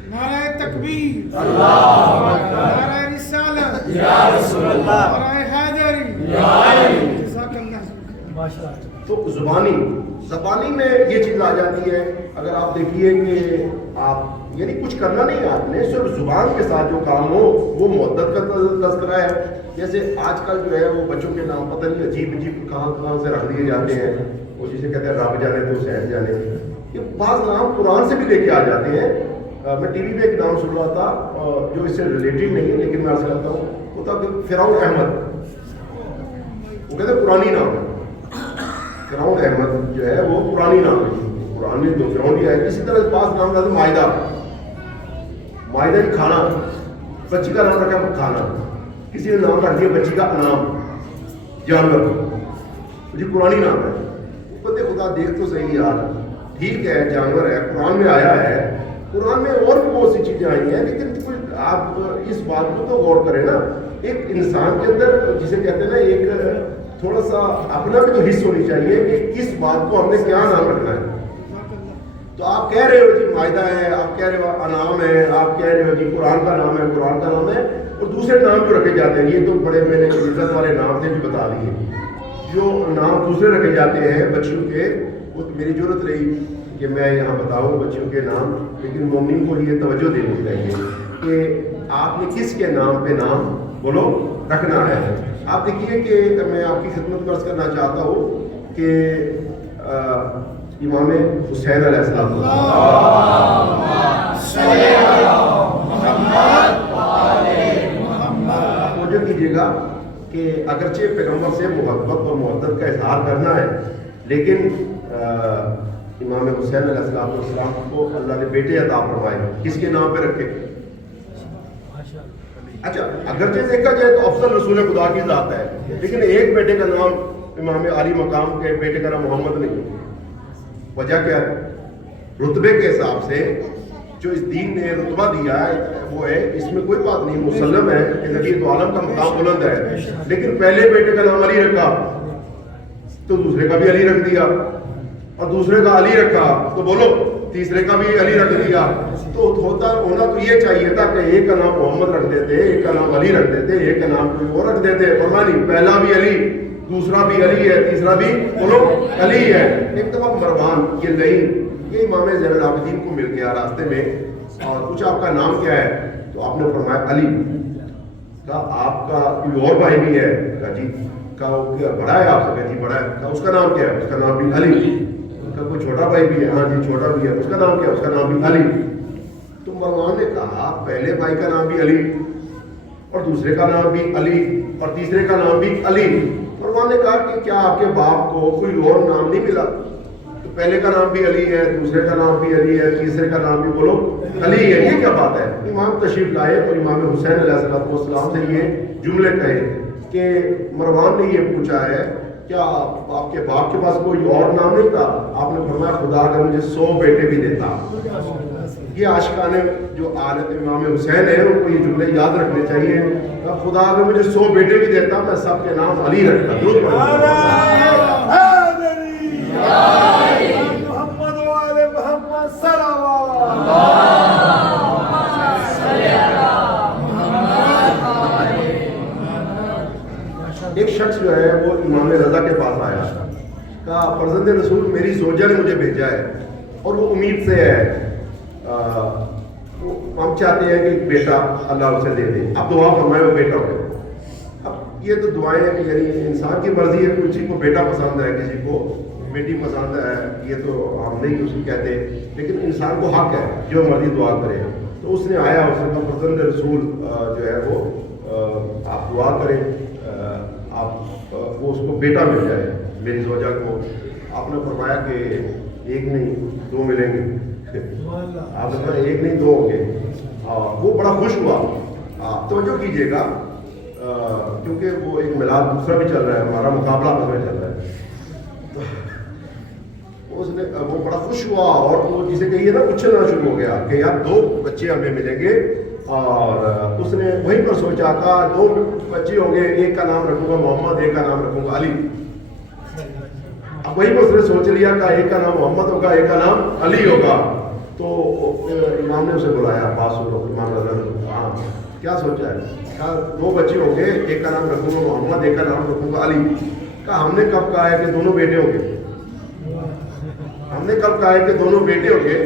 نعرہ تکبیر, نعرہ رسالت, یا رسول اللہ, نعرہ حیدری, یا علی. جزاک اللہ. تو زبانی میں یہ چیز آ جاتی ہے. اگر آپ دیکھیے کہ آپ یعنی کچھ کرنا نہیں, آپ نے صرف زبان کے ساتھ جو کام ہو وہ محبت کا تذکرہ ہے. جیسے آج کل جو ہے وہ بچوں کے نام پتہ نہیں عجیب کہاں سے رکھ دیے جاتے ہیں. وہ جسے کہتے ہیں رب جانے تو حسین جانے. یہ بعض نام قرآن سے بھی لے کے آ جاتے ہیں. میں ٹی وی پہ ایک نام سن رہا تھا جو اس سے ریلیٹڈ نہیں ہے, لیکن میں عرض کرتا ہوں, وہ تھا کہ فرعون احمد. وہ کہتے ہیں پرانی نام ہے. فرعون احمد جو ہے وہ پرانی نام ہے. قرآن میں جو فرعون لیا ہے. اسی طرح پاس نام تھا مائدہ. مائدہ ہی کھانا, بچی کا نام رکھا کھانا. کسی نے نام رکھ دیا بچی کا انعام, جانور, جی پرانی نام ہے. بندے خدا دیکھ تو صحیح یار, ٹھیک ہے جانور ہے, قرآن میں آیا ہے, قرآن میں اور بھی بہت سی چیزیں آئی ہیں, لیکن کوئی آپ اس بات کو تو غور کریں نا. ایک انسان کے اندر جسے کہتے ہیں نا ایک تھوڑا سا اپنا بھی تو حص ہونی چاہیے کہ کس بات کو ہم نے کیا نام رکھنا ہے. تو آپ کہہ رہے ہو جی مائدہ ہے, آپ کہہ رہے ہو انعام ہے, آپ کہہ رہے ہو جی قرآن کا نام ہے, قرآن کا نام ہے, اور دوسرے نام جو رکھے جاتے ہیں یہ تو بڑے میں نے عزت والے نام تھے جو بتا دیے. جو نام دوسرے رکھے جاتے ہیں بچیوں کے, وہ میری ضرورت رہی کہ میں یہاں بتاؤں بچیوں کے نام, لیکن مومن کو یہ توجہ دینی چاہیے کہ آپ نے کس کے نام پہ نام بولو رکھنا ہے. آپ دیکھیے کہ میں آپ کی خدمت عرض کرنا چاہتا ہوں کہ امام حسین علیہ السلام توجہ کیجیے گا کہ اگرچہ پیغمبر سے محبت اور محبت کا اظہار کرنا ہے, لیکن امام حسین علیہ السلام کو اللہ نے بیٹے عطا فرمائے, کس کے نام پہ رکھے. اچھا اگرچہ دیکھا جائے تو افضل رسول خدا کی ذات ہے, لیکن ایک بیٹے کا نام امام علی مقام کے بیٹے کا نام محمد نہیں. وجہ کیا ہے؟ رتبے کے حساب سے جو اس دین نے رتبہ دیا ہے وہ ہے, اس میں کوئی بات نہیں, مسلم ہے کہ نبی تو عالم کا مقام بلند ہے, لیکن پہلے بیٹے کا نام علی رکھا تو دوسرے کا بھی علی رکھ دیا, اور دوسرے کا علی رکھا تو بولو تیسرے کا بھی علی رکھ دیا. تو ہونا تو یہ چاہیے تھا کہ ایک کا نام محمد رکھ دیتے, ایک کا نام علی رکھ دیتے, ایک کا نام کوئی اور رکھ دیتے. فرمایا نہیں, پہلا بھی علی, دوسرا بھی علی ہے, تیسرا بھی بولو علی ہے. ایک دفعہ مروان یہ نہیں, یہ امام زین العابدین کو مل گیا راستے میں, اور پوچھا آپ کا نام کیا ہے, تو آپ نے فرمایا علی. کہا آپ کا کوئی اور بھائی بھی ہے؟ کہا جی. کہا بڑا ہے آپ سے؟ کہا جی بڑا ہے. کہا اس کا نام کیا ہے؟ اس کا نام بھی علی. کہا کوئی چھوٹا بھائی بھی ہے؟ ہاں جی چھوٹا بھی ہے. اس کا نام کیا ہے؟ اس کا نام بھی علی. تو مروان نے کہا پہلے بھائی کا نام بھی علی, اور دوسرے کا نام بھی علی, اور تیسرے کا نام بھی علی. مروان نے کہا کہ کیا آپ کے باپ کو کوئی اور نام نہیں ملا؟ تو پہلے کا نام بھی علی ہے، دوسرے کا نام بھی علی ہے، تیسرے کا نام بھی بولو علی ہے، یہ کیا بات ہے؟ امام تشریف لائے اور امام حسین علیہ السلام سے یہ جملے کہے کہ مروان نے یہ پوچھا ہے کیا آپ کے باپ کے پاس کوئی اور نام نہیں تھا؟ آپ نے فرمایا خدا اگر مجھے 100 بیٹے بھی دیتا. یہ عاشقان جو آلت امام حسین ہیں ان کو یہ جملے یاد رکھنے چاہیے. خدا اگر مجھے 100 بیٹے بھی دیتا میں سب کے نام علی رکھتا. درود محمد والے محمد صلوات. ایک شخص جو ہے وہ امام رضا کے پاس آیا، کہا فرزند رسول میری زوجہ نے مجھے بھیجا ہے اور وہ امید سے ہے، ہم چاہتے ہیں کہ ایک بیٹا اللہ اسے دے دے، اب دعا فرمائے وہ بیٹا ہو. اب یہ تو دعائیں یعنی انسان کی مرضی ہے، کسی کو بیٹا پسند ہے کسی کو بیٹی پسند ہے، یہ تو ہم نہیں اس کو کہتے، لیکن انسان کو حق ہے جو مرضی دعا کرے. تو اس نے آیا، اس نے کہا فرزند رسول جو ہے وہ آپ دعا کریں، آپ وہ اس کو بیٹا مل جائے میری زوجہ کو. آپ نے فرمایا کہ ایک نہیں 2 ملیں گے. آپ نے فرمایا ایک نہیں 2 ہوں گے. وہ بڑا خوش ہوا. توجہ کیجیے گا کیونکہ وہ ایک میلاد دوسرا بھی چل رہا ہے، ہمارا مقابلہ آپس میں چل رہا ہے. اس نے وہ بڑا خوش ہوا اور وہ جسے کہیے نا اچھلنا شروع ہو گیا کہ یار 2 بچے ہمیں ملیں گے. اور اس نے وہیں پر سوچا کہ 2 بچے ہوں گے، ایک کا نام رکھوں گا محمد، ایک کا نام رکھوں گا علی. اب وہیں پر اس نے سوچ لیا کہ ایک کا نام محمد ہوگا، ایک کا نام علی ہوگا. تو امام نے اسے بلایا، پاس ہو امام رضا نے. ہاں کیا سوچا ہے؟ کہا 2 بچے ہوں گے، ایک کا نام رکھوں گا محمد، ایک کا نام رکھوں گا علی. کہا ہم نے کب کہا ہے کہ دونوں بیٹے ہوں گے؟ ہم نے کب کہا ہے کہ دونوں بیٹے ہوں گے؟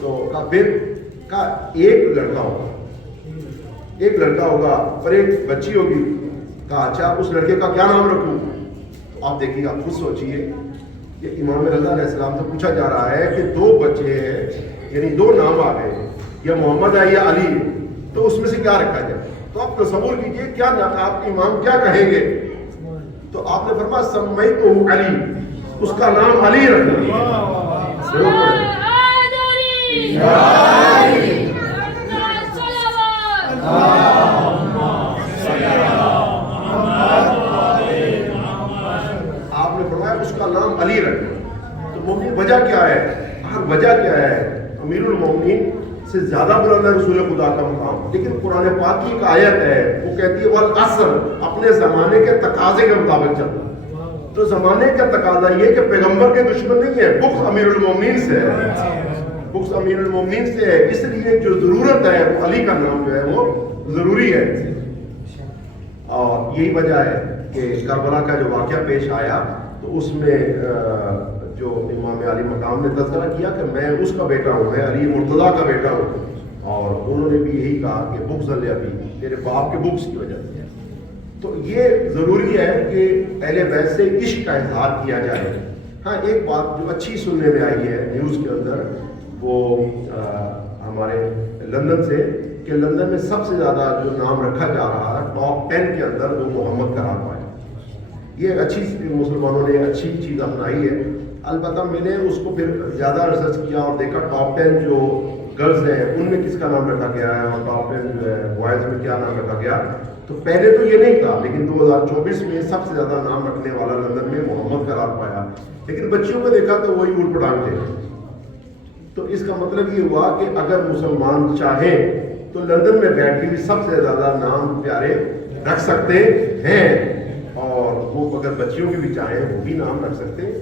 تو کہا پھر کہا ایک لڑکا ہوگا، ایک لڑکا ہوگا اور ایک بچی ہوگی. کہا اچھا اس لڑکے کا کیا نام رکھوں؟ تو آپ دیکھیے، آپ خود سوچیے کہ امام رضا علیہ السلام سے پوچھا جا رہا ہے کہ 2 بچے ہیں یعنی 2 نام آ گئے، یا محمد ہے یا علی، تو اس میں سے کیا رکھا جائے؟ تو آپ تصور کیجئے کیا آپ امام کیا کہیں گے؟ تو آپ نے فرمایا سمیتہ علی، اس کا نام علی رکھنا. آپ نے فرمایا اس کا نام علی رکھنا. تو مومن وجہ کیا ہے؟ ہر وجہ کیا ہے؟ امیر المومنین سے زیادہ بلند ہے رسول خدا کا مقام. لیکن قرآن پاک کی ایک آیت ہے وہ کہتی ہے والعصر، اپنے زمانے کے تقاضے کے مطابق چلنا. تو زمانے کا تقاضا یہ کہ پیغمبر کے دشمن نہیں ہے، بغض امیر المومنین سے ہے، بغض امیر المومنین سے ہے. اس لیے جو ضرورت ہے وہ علی کا نام جو ہے وہ ضروری ہے. اور یہی وجہ ہے کہ کربلا کا جو واقعہ پیش آیا تو اس میں جو امام علی مقام نے تذکرہ کیا کہ میں اس کا بیٹا ہوں، میں علی مرتضیٰ کا بیٹا ہوں. اور انہوں نے بھی یہی کہا کہ بغض ابی، میرے باپ کے بغض کی وجہ سے. تو یہ ضروری ہے کہ اہل بیت سے عشق کا اظہار کیا جائے. ہاں ایک بات جو اچھی سننے میں آئی ہے نیوز کے اندر، وہ ہمارے لندن سے، کہ لندن میں سب سے زیادہ جو نام رکھا جا رہا ہے ٹاپ 10 کے اندر وہ محمد کا نام ہے. یہ اچھی مسلمانوں نے اچھی چیز اپنائی ہے. البتہ میں نے اس کو پھر زیادہ ریسرچ کیا اور دیکھا ٹاپ 10 جو گرلز ہیں ان میں کس کا نام رکھا گیا ہے اور ٹاپ 10 جو ہے بوائز میں کیا نام رکھا گیا. تو پہلے تو یہ نہیں تھا، لیکن 2024 میں سب سے زیادہ نام رکھنے والا لندن میں محمد قرار پایا. لیکن بچیوں کو دیکھا تو وہی اوٹ پٹانگ تھے. تو اس کا مطلب یہ ہوا کہ اگر مسلمان چاہیں تو لندن میں بیٹھ کے بھی سب سے زیادہ نام پیارے رکھ سکتے ہیں، اور وہ اگر بچیوں کی بھی چاہیں وہ بھی نام رکھ سکتے ہیں.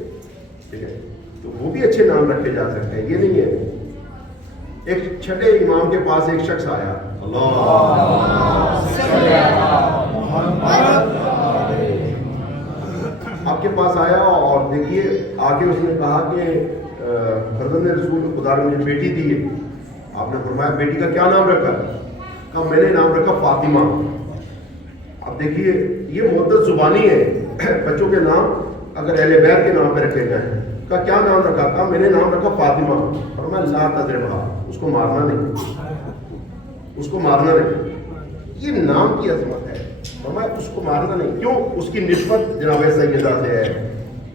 ٹھیک ہے، تو وہ بھی اچھے نام رکھے جا سکتے ہیں، یہ نہیں ہے. ایک چھٹے امام کے پاس ایک شخص آیا، آپ کے پاس آیا اور دیکھیے آگے اس نے کہا کہ فرزند رسول خدا نے مجھے بیٹی دی ہے. آپ نے فرمایا بیٹی کا کیا نام رکھا؟ کہا میں نے نام رکھا فاطمہ. اب دیکھیے یہ معدت زبانی ہے، بچوں کے نام اگر اہل بیت کے نام پہ رکھے جائیں. کا کیا نام رکھا؟ کہا میں نے نام رکھا فاطمہ. فرمایا لا تضربھا، اس کو مارنا نہیں، اس کو مارنا نہیں. یہ نام کی عظمت ہے. فرمایا اس کو مارنا نہیں. کیوں؟ اس کی نسبت جناب سیدہ سے ہے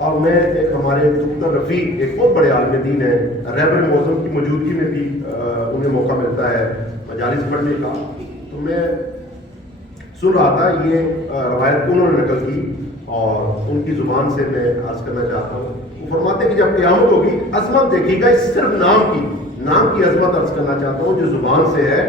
اور میں ایک ہمارے دکتر رفیق ایک بہت بڑے عالم دین ہیں، رہبر معظم کی موجودگی میں بھی انہیں موقع ملتا ہے مجالس پڑھنے کا، تو میں سن رہا تھا یہ روایت کو انہوں نے نقل کی اور ان کی زبان سے میں عرض کرنا چاہتا ہوں۔ وہ فرماتے ہیں کہ جب قیامت ہوگی عظمت دیکھیے گا، اس صرف نام کی عظمت عرض کرنا چاہتا ہوں جو زبان سے ہے،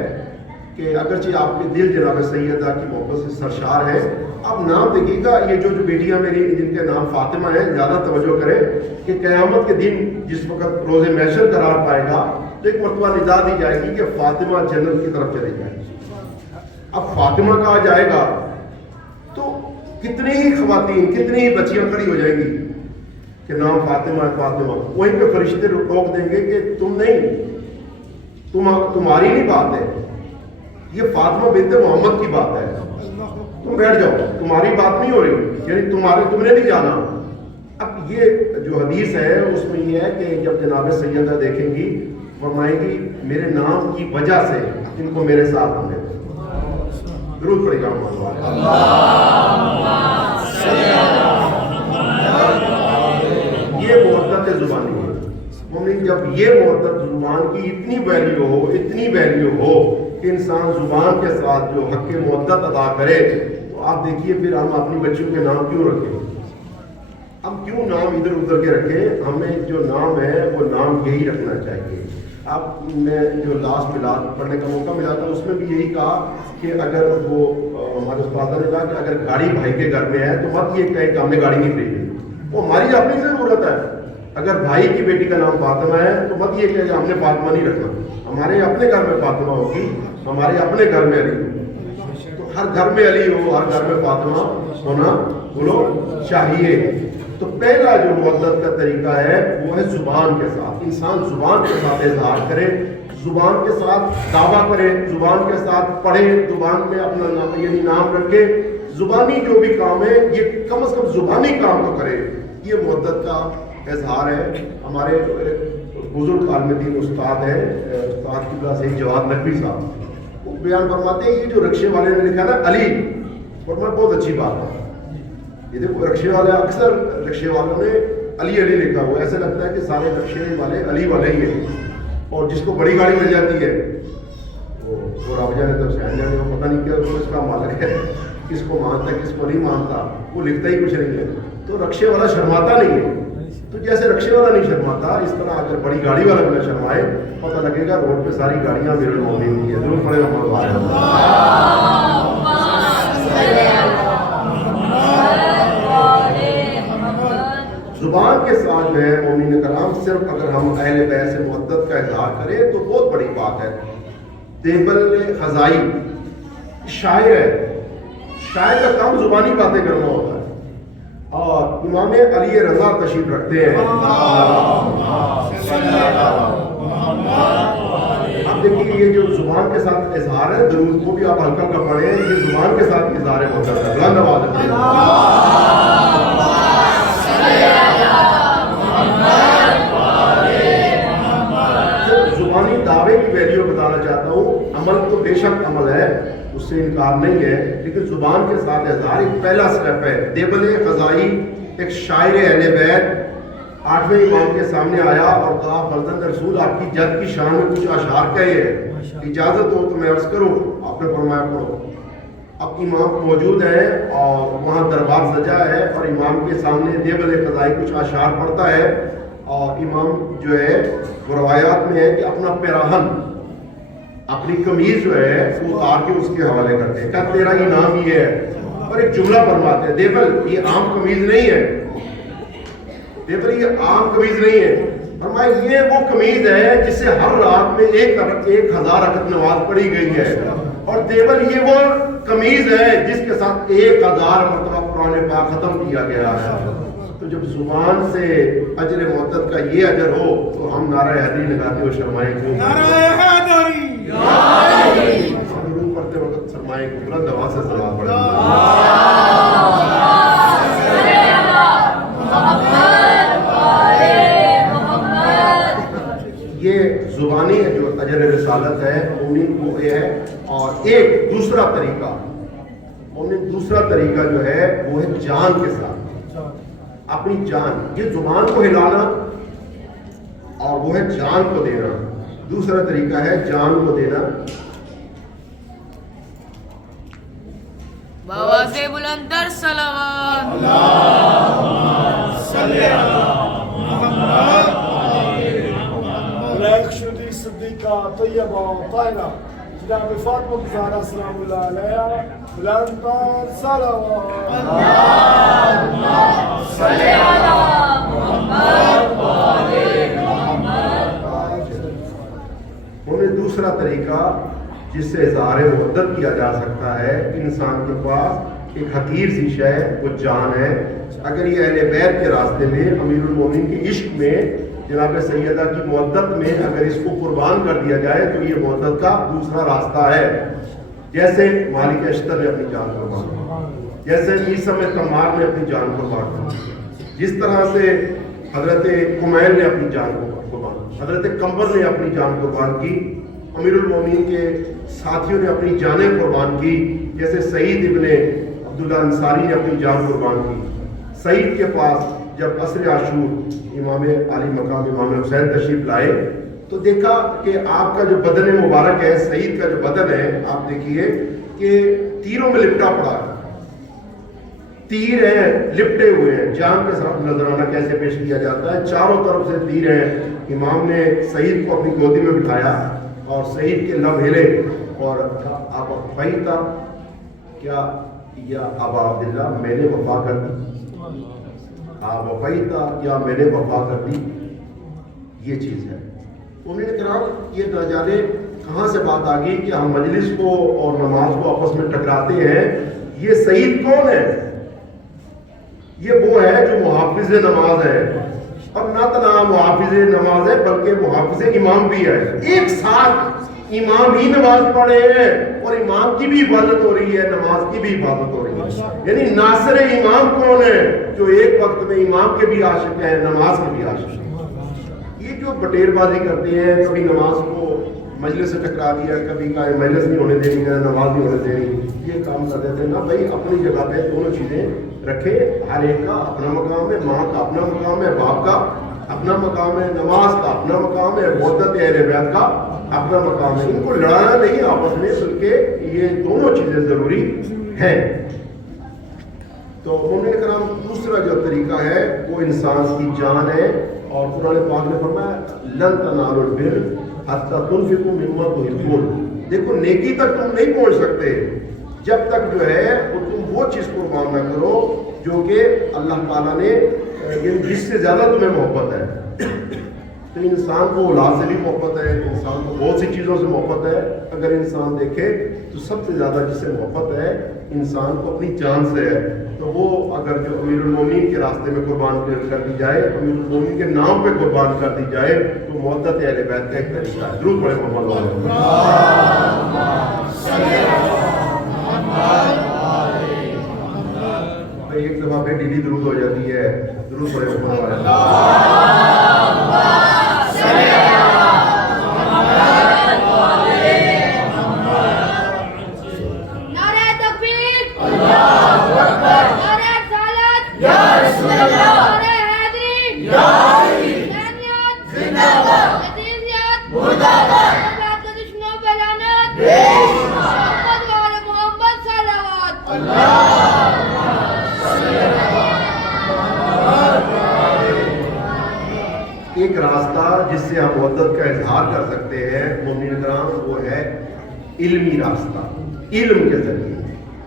کہ اگرچہ آپ کے دل جناب سیدہ کی محبت سے سرشار ہے، اب نام دیکھیے گا یہ جو بیٹیاں میری جن کے نام فاطمہ ہیں، زیادہ توجہ کریں کہ قیامت کے دن جس وقت روز محشر قرار پائے گا تو ایک مرتبہ ندا دی جائے گی کہ فاطمہ جنت کی طرف چلی جائے گی۔ اب فاطمہ کہا جائے گا تو کتنی ہی خواتین، کتنی ہی بچیاں کھڑی ہو جائیں گی کہ نام فاطمہ ہے، فاطمہ، وہیں پہ فرشتے روک دیں گے کہ تم نہیں، تمہاری نہیں بات ہے، یہ فاطمہ بنت محمد کی بات ہے، تم بیٹھ جاؤ، تمہاری بات نہیں ہو رہی، یعنی تم نے نہیں جانا۔ اب یہ جو حدیث ہے اس میں یہ ہے کہ جب جناب سیدہ دیکھیں گی فرمائیں گی میرے نام کی وجہ سے ان کو میرے ساتھ ہونے درود پڑے گا یہ محبت زبانی ہے۔ مومن جب یہ محبت زبان کی اتنی ویلیو ہو کہ انسان زبان کے ساتھ جو حق محبت ادا کرے، تو آپ دیکھیے پھر ہم اپنی بچیوں کے نام کیوں رکھیں، ہم کیوں نام ادھر ادھر کے رکھیں، ہمیں جو نام ہے وہ نام یہی رکھنا چاہیے۔ اب میں جو لاسٹ میلاد پڑھنے کا موقع ملا تھا اس میں بھی یہی کہا کہ اگر وہ ہمارے استاد نے کہا کہ اگر گاڑی بھائی کے گھر میں ہے تو مت یہ کہیں کہ ہم نے گاڑی نہیں خریدی، وہ ہماری اپنی ضرورت ہے۔ اگر بھائی کی بیٹی کا نام فاطمہ ہے تو مت یہ کہ ہم نے فاطمہ نہیں رکھنا، ہمارے اپنے گھر میں فاطمہ ہوگی، ہمارے اپنے گھر میں علی ہوگی، تو ہر گھر میں علی ہو، ہر گھر میں فاطمہ ہونا بولو چاہیے۔ تو پہلا جو محبت کا طریقہ ہے وہ ہے زبان کے ساتھ، انسان زبان کے ساتھ اظہار کرے، زبان کے ساتھ دعویٰ کرے، زبان کے ساتھ پڑھے، زبان میں اپنا یعنی نام رکھے، زبانی جو بھی کام ہے یہ کم از کم زبانی کام تو کرے، یہ محبت کا اظہار ہے۔ ہمارے بزرگ عالم دین استاد ہیں، استاد کی کلاس ہے جواد نقوی صاحب، وہ بیان فرماتے ہیں یہ جو رکشے والے نے لکھا نا علی، فرمایا بہت اچھی بات ہے، یہ دیکھو رکشے والے اکثر رکشے والوں نے علی علی لکھا ہوا، ایسا لگتا ہے کہ سارے رکشے والے علی والے ہی ہیں، اور جس کو بڑی گاڑی مل جاتی ہے وہ رب جانے تو سہن جانے، وہ پتہ نہیں کیا اس کا مالک ہے، کس کو مانتا ہے کس کو نہیں مانتا، وہ لکھتا ہی کچھ نہیں ہے۔ تو رکشے والا شرماتا نہیں ہے، تو جیسے رکشے والا نہیں شرماتا اس طرح اگر بڑی گاڑی والا بھی نہ شرمائے، پتہ لگے گا روڈ پہ ساری گاڑیاں میرے مومن کی ہے، ضرور پڑے گا۔ زبان کے ساتھ جو ہے مومن کرام صرف اگر ہم اہل بیت سے محبت کا اظہار کریں تو بہت بڑی بات ہے۔ دیبل خزائی شاعر ہے، شاعر کا کام زبانی باتیں کرنا ہوتا ہے، اور امام علی رضا تشریف رکھتے ہیں۔ اب دیکھیے یہ جو زبان کے ساتھ اظہار ہے، درود کو بھی آپ ہلکا ہلکا پڑھیں، یہ زبان کے ساتھ اظہار محبت ہے۔ بلند آواز میں زبانی دعوے کی ویلیو بتانا چاہتا ہوں، عمل تو بے شک عمل ہے، اس سے انکار نہیں ہے، لیکن زبان کے ساتھ اظہار ایک پہلا سٹیپ ہے۔ دیبل خزائی ایک شاعر اہل بیت 8ویں امام کے سامنے آیا اور کہا فرزند رسول آپ کی جد کی شان میں کچھ اشعار کہے ہیں، اجازت ہو تو میں عرض کروں؟ آپ نے فرمایا پڑھو۔ اب امام موجود ہے اور وہاں دربار سجا ہے اور امام کے سامنے دیبل خزائی کچھ اشعار پڑھتا ہے، اور امام جو ہے وہ روایات میں ہے کہ اپنا پیراہن، اپنی قمیض جو ہے وہ اتار کے اس کے حوالے کرتے ہیں، کہ تیرا انعام یہ ہے، اور ایک جملہ فرماتے ہیں دیبل یہ عام قمیض نہیں ہے، دیبل یہ عام قمیض نہیں ہے، فرمایا یہ وہ قمیض ہے جس سے ہر رات میں 1000 رکعت نماز پڑھی گئی ہے، اور دیبل یہ وہ قمیض ہے جس کے ساتھ 1000 مرتبہ قرآن پاک ختم کیا گیا ہے۔ تو جب زبان سے اجر محبت کا یہ اجر ہو تو ہم نعرہ حیدری لگاتے ہوئے شرمائیں کیوں؟ نعرہ حیدری درود پڑھتے وقت شرمائیں کیوں؟ بلند آواز سے سلام پڑھیں۔ یہ زبانی ہے جو اجر رسالت ہے، مومن کو یہ ہے۔ اور ایک دوسرا طریقہ، مومن دوسرا طریقہ جو ہے وہ ہے جان کے ساتھ۔ اپنی جان، یہ زبان کو ہلانا اور وہ ہے جان کو دینا. دوسرا طریقہ ہے جان کو دینا. بآواز بلند تر صلوات. بلیک شدی صدیقہ طیبہ طاہرہ جناب فاطمہ زہرا سلام اللہ علیہا بلند تر صلوات. انہیں دوسرا طریقہ جس سے اظہار محبت کیا جا سکتا ہے، انسان کے پاس ایک حقیر سی شے وہ جان ہے. اگر یہ اہل بیت کے راستے میں، امیر المومنین کے عشق میں، جناب سیدہ کی محبت میں اگر اس کو قربان کر دیا جائے تو یہ محبت کا دوسرا راستہ ہے. جیسے مالک اشتر نے اپنی جان قربان کی، جیسے عیسیٰ میں تمار نے اپنی جان قربان کی، جس طرح سے حضرت کمیل نے اپنی جان قربان کی، حضرت کمبر نے اپنی جان قربان کی، امیر المومنین کے ساتھیوں نے اپنی جانیں قربان کی، جیسے سعید ابن عبداللہ انصاری نے اپنی جان قربان کی. سعید کے پاس جب عصر عاشور امام علی مقام امام حسین تشریف لائے تو دیکھا کہ آپ کا جو بدن مبارک ہے، سعید کا جو بدن ہے، آپ دیکھیے کہ تیروں میں لپٹا پڑا ہے. تیر ہیں، لپٹے ہوئے ہیں. جان کے ساتھ نذرانہ کیسے پیش کیا جاتا ہے؟ چاروں طرف سے تیر ہیں. امام نے سعید کو اپنی گودی میں بٹھایا اور سعید کے لب ہلے اور اب فیتا کیا یا ابا عبداللہ میں نے وفا کر دی، آپ وفیتا یا میں نے وفا کر دی. یہ چیز ہے. انہوں نے کہا یہ نہ جانے کہاں سے بات آ گئی کہ ہم مجلس کو اور نماز کو آپس میں ٹکراتے ہیں. یہ سعید کون ہے؟ یہ وہ ہے جو محافظ نماز ہے، اور نہ تنہا محافظ نماز ہے بلکہ محافظ امام بھی ہے. ایک ساتھ امام ہی نماز پڑھے ہیں اور امام کی بھی حفاظت ہو رہی ہے، نماز کی بھی حفاظت ہو رہی ہے. یعنی ناصر امام کون ہے؟ جو ایک وقت میں امام کے بھی عاشق ہیں، نماز کے بھی عاشق ہیں. یہ جو بٹیر بازی کرتے ہیں، کبھی نماز کو مجلس سے ٹکرا دیا، کبھی کہا مجلس نہیں ہونے دینی، نماز نہیں ہونے دینی، یہ کام کر دیتے ہیں. نا بھائی، اپنی جگہ پہ دونوں چیزیں رکھے. ہر ایک کا اپنا مقام ہے، ماں کا اپنا مقام ہے، باپ کا اپنا مقام ہے، نماز کا اپنا مقام ہے، محبت اہل بیت کا اپنا مقام ہے. ان کو لڑانا نہیں آپس میں، بلکہ یہ دونوں چیزیں ضروری ہیں. تو انہوں نے کہا دوسرا جو طریقہ ہے وہ انسان کی جان ہے. اور قرآن پاک نے فرمایا لن تنالوا البر حتی تنفقوا مما تحبون. دیکھو، نیکی تک تم نہیں پہنچ سکتے جب تک جو ہے تم وہ چیز قربان نہ کرو جو کہ اللہ تعالیٰ نے جس سے زیادہ تمہیں محبت ہے. تو انسان کو اولاد سے بھی محبت ہے، انسان کو بہت سی چیزوں سے محبت ہے. اگر انسان دیکھے تو سب سے زیادہ جس سے محبت ہے انسان کو اپنی جان سے ہے. تو وہ اگر جو امیر المومنین کے راستے میں قربان کر دی جائے، امیر المومنین کے نام پہ قربان کر دی جائے، تو محبت اہل بیت کا ایک طریقہ ہے. درود پڑھیں محمد علیہ. ایک دفعہ پہ ڈیلی درود ہو جاتی ہے. درود پڑھیں محمد علیہ. ایک راستہ جس سے ہم محبت کا اظہار کر سکتے ہیں مومنین کرام، وہ ہے علمی راستہ، علم کے ذریعے.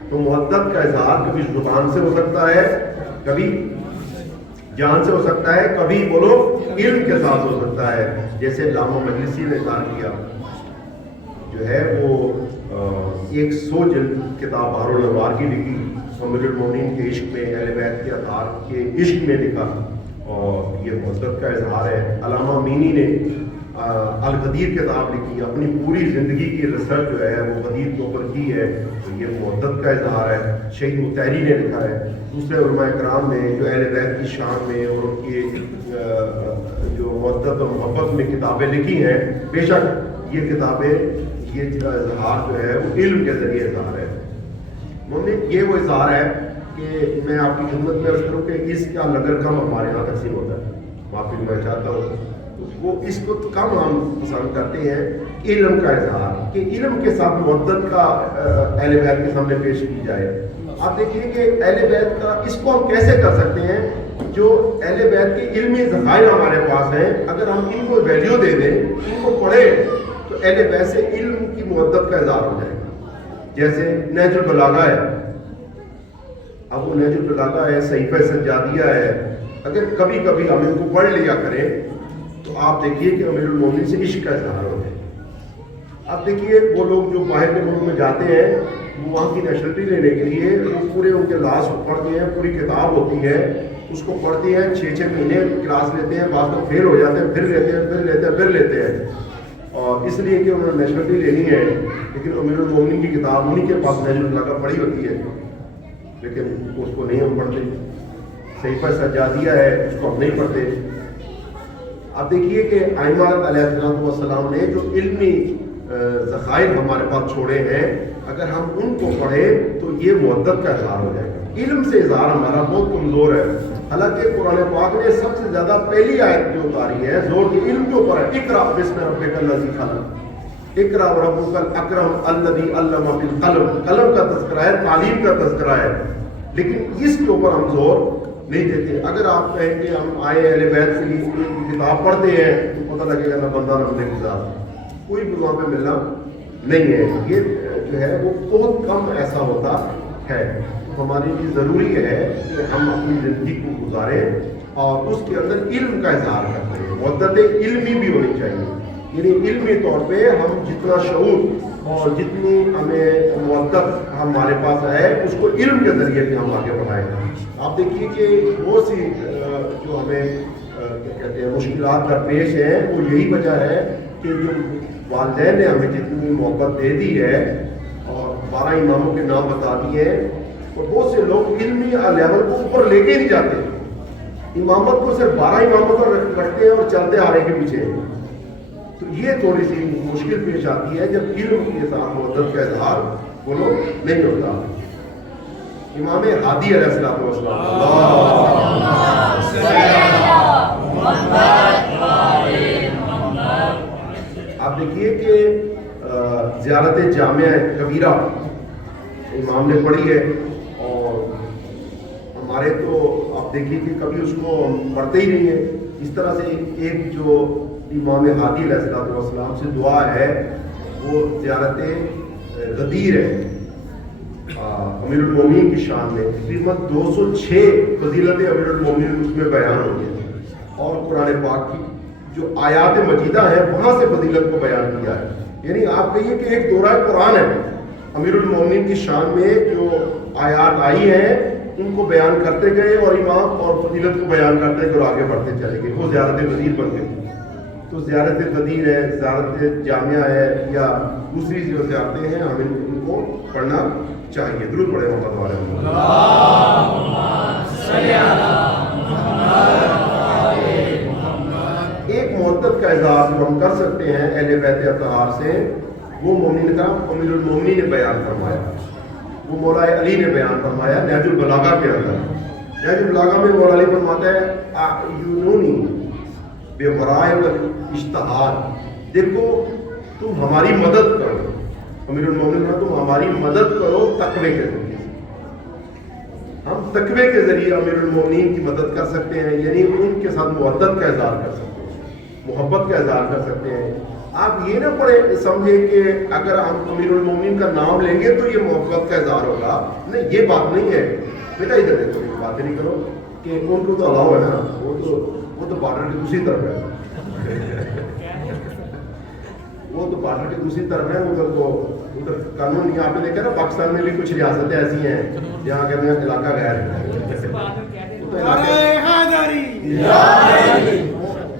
تو محبت کا اظہار کبھی زبان سے ہو سکتا ہے، کبھی جان سے ہو سکتا ہے، کبھی بولو علم کے ساتھ ہو سکتا ہے. جیسے علامہ مجلسی نے اظہار کیا، جو ہے وہ 100 جلد کتاب بحر الانوار کی لکھی، امیر المومنین کے عشق میں، اہل بیت کے اطہار کے عشق میں لکھا، اور یہ محبت کا اظہار ہے. علامہ مینی نے القدیر کتاب لکھی، اپنی پوری زندگی کی ریسرچ جو ہے وہ قدیر کے اوپر کی ہے، تو یہ محبت کا اظہار ہے. شہید مطہری نے لکھا ہے. دوسرے علماء کرام نے جو اہل بیت کی شان میں اور ان کی جو محبت و محبت میں کتابیں لکھی ہیں، بے شک یہ کتابیں، یہ اظہار جو ہے وہ علم کے ذریعے اظہار ہے. یہ وہ اظہار ہے کہ میں آپ کی خدمت میں عرض کروں کہ اس کا لنگر کم ہمارے یہاں تقسیم ہوتا ہے، معافی میں چاہتا ہوں، وہ اس کو کم ہم پسند کرتے ہیں علم کا اظہار، کہ علم کے ساتھ محبت کا اہل بیت کے سامنے پیش کی جائے۔ آپ دیکھیے کہ اہل بیت کا اس کو ہم کیسے کر سکتے ہیں، جو اہل بیت کے علمی ذخائر ہمارے پاس ہیں، اگر ہم ان کو ویلیو دے دیں، ان کو پڑھیں، تو اہل بیت سے علم کی محبت کا اظہار ہو جائے گا۔ جیسے نہج البلاغہ ہے، اب وہ نہج البلاغہ ہے، صحیفہ سجادیہ ہے، اگر کبھی کبھی ہم ان کو پڑھ لیا کریں تو آپ دیکھیے کہ امیر المومنین سے عشق کا اظہار ہو جائے۔ آپ دیکھیے وہ لوگ جو باہر کے ملک میں جاتے ہیں، وہ وہاں کی نیشنلٹی لینے کے لیے وہ پورے ان کے لاس کو پڑھتے ہیں، پوری کتاب ہوتی ہے، اس کو پڑھتے ہیں، 6 مہینے کلاس لیتے ہیں، بعض لوگ فیل ہو جاتے ہیں، پھر لیتے ہیں، پھر لیتے ہیں، اور اس لیے کہ انہوں نے نیشنلٹی لینی ہے۔ لیکن امیر المومنین کی کتاب انہیں کے پاس نہج البلاغہ پڑھی ہوتی ہے، لیکن اس کو نہیں ہم پڑھتے۔ صحیفہ سجادیہ ہے، اس کو ہم نہیں پڑھتے۔ آپ دیکھیے کہ ائمہ علیہ السلام نے جو علمی ذخائر ہمارے پاس چھوڑے ہیں، اگر ہم ان کو پڑھیں تو یہ محبت کا اظہار ہو جائے گا۔ علم سے اظہار ہمارا بہت کمزور ہے، حالانکہ قرآن پاک نے سب سے زیادہ پہلی آیت جو اتاری ہے زور کے علم کے اوپر ہے، اقرأ بسم ربک الذی خلق، اقرأ وربک الاکرم الذی علم بالقلم، قلم کا تذکرہ ہے، تعلیم کا تذکرہ ہے، لیکن اس کے اوپر ہم زور نہیں دیتے۔ اگر آپ کہیں کہ ہم آئے اہل بیت سے کتاب پڑھتے ہیں تو پتہ لگے گا نہ بندہ نہ بندے کی ذات، کوئی بھی وہاں پہ ملنا نہیں ہے۔ یہ جو ہے وہ بہت کم ایسا ہوتا ہے۔ ہمارے لیے ضروری ہے کہ ہم اپنی زندگی کو گزاریں اور اس کے اندر علم کا اظہار کرتے ہیں، محبت علمی بھی ہونی چاہیے، یعنی علمی طور پہ ہم جتنا شعور اور جتنی ہمیں محبت ہمارے پاس ہے اس کو علم کے ذریعے سے ہم آگے بڑھائیں۔ آپ دیکھیے کہ بہت سی جو ہمیں کیا کہتے ہیں مشکلات درپیش ہیں، وہ یہی وجہ ہے کہ جو والدین نے ہمیں جتنی محبت دے دی ہے اور 12 اماموں کے نام بتا دیے ہیں، اور بہت سے لوگ علمی لیول کو اوپر لے کے نہیں جاتے، امامت کو صرف 12 اماموں پر رکھتے ہیں اور چلتے آ رہے کے پیچھے۔ تو یہ تھوڑی سی مشکل پیش آتی ہے جب علم کے ساتھ محبت کا اظہار بولو نہیں ہوتا۔ امام ہادی علیہ السلام آپ دیکھیے کہ زیارت جامعہ کبیرہ امام نے پڑھی ہے، اور ہمارے تو آپ دیکھیے کہ کبھی اس کو ہم پڑھتے ہی نہیں ہیں۔ اس طرح سے ایک جو امام ہادی علیہ السلام سے دعا ہے وہ زیارت غدیر ہے، امیر المومنین کی شان میں تقریباً 206 فضیلت امیر المومنین اس میں بیان ہوئی ہے، اور قرآن پاک کی جو آیات مجیدہ ہیں وہاں سے فضیلت کو بیان کیا ہے۔ یعنی آپ کہیے کہ ایک دورہ قرآن ہے، امیر المومنین کی شان میں جو آیات آئی ہیں ان کو بیان کرتے گئے، اور امام اور فضیلت کو بیان کرتے گئے اور آگے بڑھتے چلے گئے، وہ زیارت غدیر بن گئی۔ تو زیارت غدیر ہے، زیارت جامعہ ہے، یا دوسری جو زیارتیں ہیں، ہمیں ان کو پڑھنا چاہیے۔ درود پڑھیں محمد والے ایک محبت کا اظہار جو ہم کر سکتے ہیں اہل بیت اطہار سے، وہ مومنین کا امیر المومنین نے بیان فرمایا، وہ مولا علی نے بیان فرمایا نہج البلاغہ کے اندر۔ نہج البلاغہ میں مولا علی فرماتا ہے اعینونی بغرائب الاجتہاد، دیکھو تم ہماری مدد کرو، امیر المومنین نے تم ہماری مدد کرو تقوی کے ذریعے سے۔ ہم تقوی کے ذریعے امیر المومنین کی مدد کر سکتے ہیں، یعنی ان کے ساتھ محبت کا اظہار کر سکتے ہیں، محبت کا اظہار کر سکتے ہیں۔ آپ یہ نہ پڑھیں سمجھیں کہ اگر ہم امیر المومنین کا نام لیں گے تو یہ محبت کا اظہار ہوگا، نہیں، یہ بات نہیں ہے بیٹا، ادھر دیکھو، یہ باتیں نہیں کرو کہ ان کو تو الاؤ ہے نا، وہ تو بارڈر کی دوسری طرف ہے، وہ تو بارڈر کی دوسری طرف ہے، ادھر قانون نہیں۔ آپ نے دیکھا نا پاکستان میں بھی کچھ ریاستیں ایسی ہیں جہاں کہتے ہیں علاقہ غیر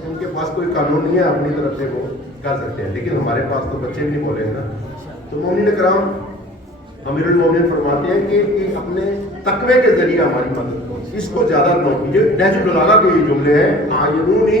ان کے پاس کوئی قانون نہیں ہے، اپنی طرف سے وہ کر سکتے ہیں، لیکن ہمارے پاس تو بچے بھی نہیں بولیں گے نا۔ تو مومنین کرام امیر المومنین فرماتے ہیں کہ اپنے تقوی کے ذریعے ہماری مدد کرو، اس کو زیادہ نہ کیجیے۔ نہج البلاغہ کے یہ جملے ہیں اعینونی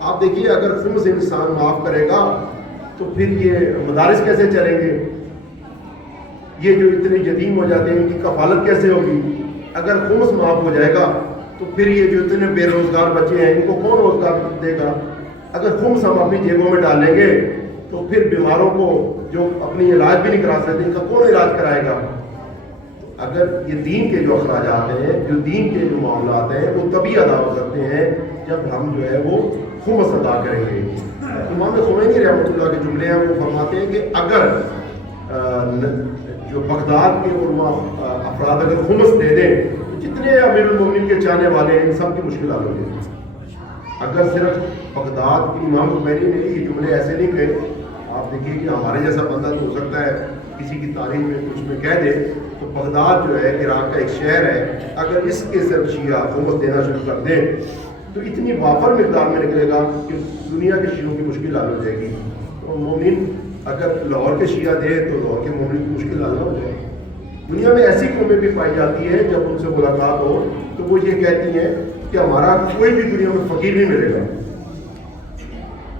آپ دیکھیے اگر خمس انسان معاف کرے گا تو پھر یہ مدارس کیسے چلیں گے؟ یہ جو اتنے یتیم ہو جاتے ہیں ان کی کفالت کیسے ہوگی؟ اگر خمس معاف ہو جائے گا تو پھر یہ جو اتنے بے روزگار بچے ہیں ان کو کون روزگار دے گا؟ اگر خمس ہم اپنی جیبوں میں ڈالیں گے تو پھر بیماروں کو جو اپنی علاج بھی نہیں کرا سکتے ان کا کون علاج کرائے گا؟ اگر یہ دین کے جو اخراجات ہیں، جو دین کے جو معاملات ہیں، وہ تبھی ادا ہو سکتے ہیں جب ہم جو ہے وہ خمس ادا کریں گے۔ امام خمینی رحمۃ اللہ کے جملے ہیں، وہ فرماتے ہیں کہ اگر جو بغداد کے علماء افراد اگر خمس دے دیں تو جتنے امیر المومنین کے چاہنے والے ہیں ان سب کی مشکل حل ہو جائے گی۔ اگر صرف بغداد کے امام خمینی نے یہ جملے ایسے نہیں کہے، آپ دیکھیے کہ ہمارے جیسا بندہ تو ہو سکتا ہے کسی کی تاریخ میں کچھ میں کہہ دے، تو بغداد جو ہے عراق کا ایک شہر ہے، اگر اس کے صرف شیعہ خمس دینا شروع کر دیں تو اتنی وافر مقدار میں نکلے گا کہ دنیا کے شیعوں کی مشکل حل ہو جائے گی۔ تو مومن اگر لاہور کے شیعہ دے تو لاہور کے مومن کی مشکل حل ہو جائے گی۔ دنیا میں ایسی قومیں بھی پائی جاتی ہیں جب ان سے ملاقات ہو تو وہ یہ کہتی ہیں کہ ہمارا کوئی بھی دنیا میں فقیر نہیں ملے گا۔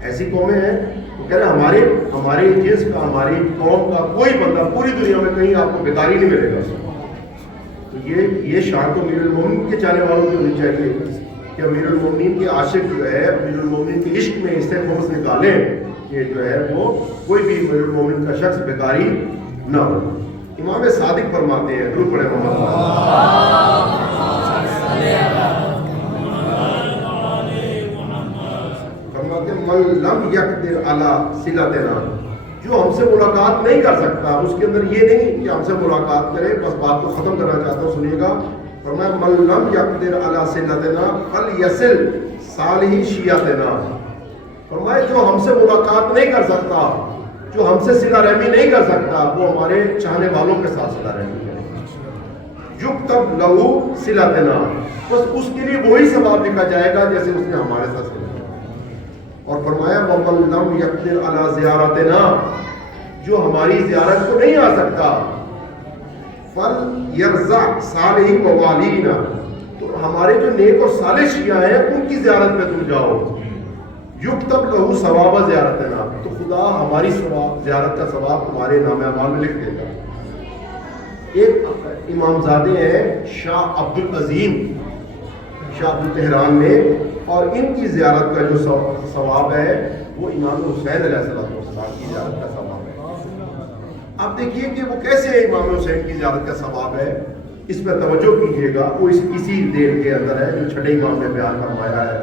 ایسی قومیں ہیں وہ کہہ رہے ہیں ہمارے جنس کا، ہماری قوم کا کوئی بندہ پوری دنیا میں کہیں آپ کو بیکاری نہیں ملے گا۔ تو یہ شان تو امیر المومنین کے چاہنے والوں کی ہونی چاہیے کہ امیر المومنین کے عاشق جو ہے امیر المومنین کے عشق میں اس سے خمس نکالیں کہ جو ہے وہ کوئی بھی امیر المومنین کا شخص بیکاری نہ ہو۔ امام صادق فرماتے ہیں، درود پڑھیں محمد فرماتے ہیں من لم یقدر علی صلتنا، جو ہم سے ملاقات نہیں کر سکتا، اس کے اندر یہ نہیں کہ ہم سے ملاقات کرے، بس بات کو ختم کرنا چاہتا ہوں، سنیے گا۔ فرمایا من لم یقدر علی صلتنا فلیصل صالح شیعتنا، فرمایا جو ہم سے ملاقات نہیں کر سکتا، جو ہم سے صلہ رحمی نہیں کر سکتا، وہ ہمارے چاہنے والوں کے ساتھ صلہ رحمی کرے۔ یکتب لہو صلتنا، بس اس کے لیے وہی ثواب لکھا جائے گا جیسے اس نے ہمارے ساتھ صلہ۔ اور فرمایا ومن لم یقدر علی زیارتنا، جو ہماری زیارت کو نہیں آ سکتا، فلیرزع صالح موالینا، تو ہمارے جو نیک اور صالح شیعہ ہیں ان کی زیارت میں تم جاؤ۔ یکتب لہو ثواب زیارتنا، تو خدا ہماری زیارت کا ثواب تمہارے نام اعمال میں لکھ دے گا۔ ایک امام زادے ہیں شاہ عبد العظیم، شاہ عبد الطہران میں، اور ان کی زیارت کا جو ثواب ہے وہ امام حسین علیہ السلام کی زیارت کا ثواب ہے۔ آپ دیکھیے کہ وہ کیسے امام حسین کی زیارت کا ثواب ہے، اس پہ توجہ کیجیے گا۔ وہ اسی دین کے اندر ہے جو چھٹے امام نے بیان فرمایا ہے۔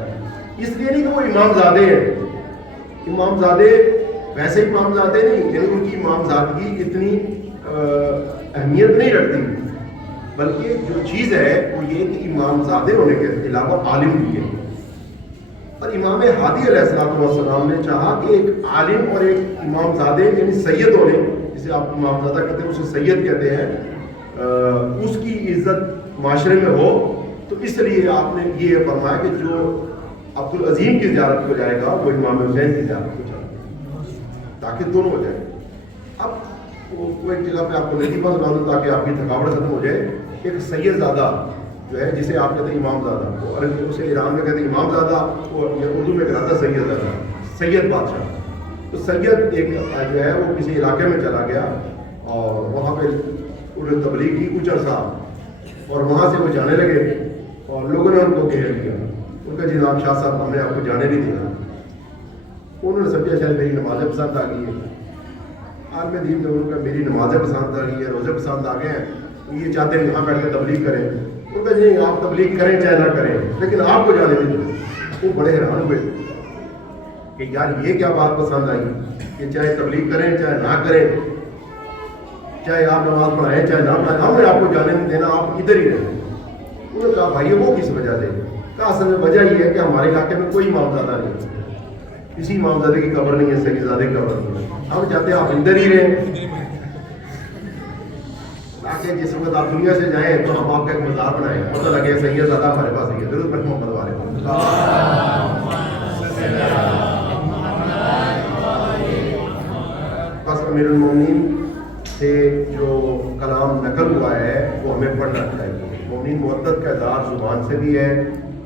اس لیے نہیں کہ وہ امام زادے ہیں، امام زادے ویسے امام زادے نہیں، یعنی ان کی امام زادگی اتنی اہمیت نہیں رکھتی، بلکہ جو چیز ہے وہ یہ کہ امام زادے ہونے کے علاوہ عالم بھی ہے۔ اور امام ہادی علیہ السلام نے چاہا کہ ایک عالم اور ایک امام زادے یعنی سید ہونے، جسے آپ امام زادہ کہتے ہیں اسے سید کہتے ہیں، اس کی عزت معاشرے میں ہو، تو اس لیے آپ نے یہ فرمایا کہ جو عبد العظیم کی زیارت کو جائے گا وہ امام حسین کی زیارت کو جائے گا، تاکہ دونوں ہو جائے۔ اب وہ ایک جگہ پہ آپ کو لطیفہ سنا دوں تاکہ آپ کی تھکاوٹ ختم ہو جائے۔ ایک سید زادہ جو ہے جسے آپ کہتے ہیں امام زادہ، اور اسے ایران میں کہتے ہیں امام زادہ، اور اردو میں کہتا ہے سید زادہ، سید بادشاہ۔ تو سید ایک جو ہے وہ کسی علاقے میں چلا گیا اور وہاں پہ انہوں نے تبلیغ کی کچھ عرصہ، اور وہاں سے وہ جانے لگے اور لوگوں نے ان کو گھیر لیا۔ ان کا جناب شاہ صاحب ہم نے آپ کو جانے نہیں دینا۔ انہوں نے سمجھا شاید میری نمازیں پسند آ گئی ہے، عالم دین نے انہوں کا میری نمازیں پسند آ گئی ہے، روزے پسند آ گئے ہیں، یہ چاہتے ہیں یہاں بیٹھ کے تبلیغ کریں۔ ان کا نہیں، آپ تبلیغ کریں چاہے نہ کریں، لیکن آپ کو جانے نہیں دینا۔ وہ بڑے حیران ہوئے کہ یار یہ کیا بات پسند آئی کہ چاہے تبلیغ کریں چاہے نہ کریں، چاہے آپ نماز پڑھائیں چاہے نہ پڑھائیں، ہم نے آپ کو جانے نہیں دینا، آپ ادھر ہی رہیں۔ انہوں نے کہا بھائی وہ کس وجہ سے؟ کہا اصل میں وجہ یہ ہے کہ ہمارے علاقے میں کوئی امام زادہ نہیں، کسی امام زادے کی قبر نہیں ہے، سید زادے کی قبر نہیں ہے، ہم چاہتے ہیں آپ ادھر ہی رہیں تاکہ جس وقت آپ دنیا سے جائیں تو ہم آپ کا ایک مزار بنائیں، پتہ لگے سید زادہ ہمارے پاس ہی ہے۔ ضرور پر محمد والے بس امیر المومنین سے جو کلام نقل ہوا ہے وہ ہمیں پڑھنا چاہیے۔ مومنین معدت کا اظہار زبان سے بھی ہے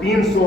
300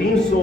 300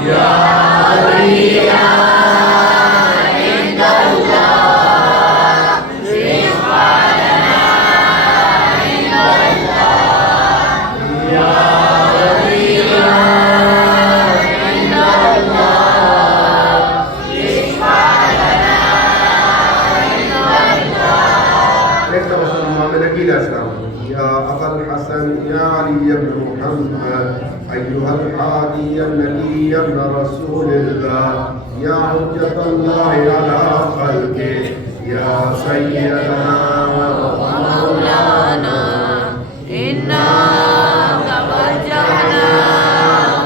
Ya نبی علیہ السلام یا ابا الحسن یا علی ابن محمد ایھا الحادی النبی ابن رسول اللہ یا حجت اللہ علی خلقہ یا سیدنا و مولانا إنا توجهنا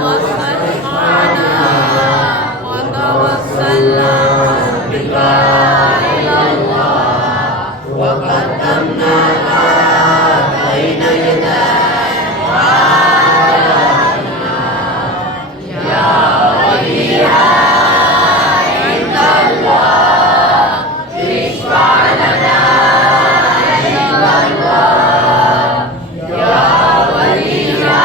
واستشفعنا وتوسلنا بك إلى الله وقدمناك بين يدي حاجتنا يا وليها عند الله اشفع لنا عند الله يا وليها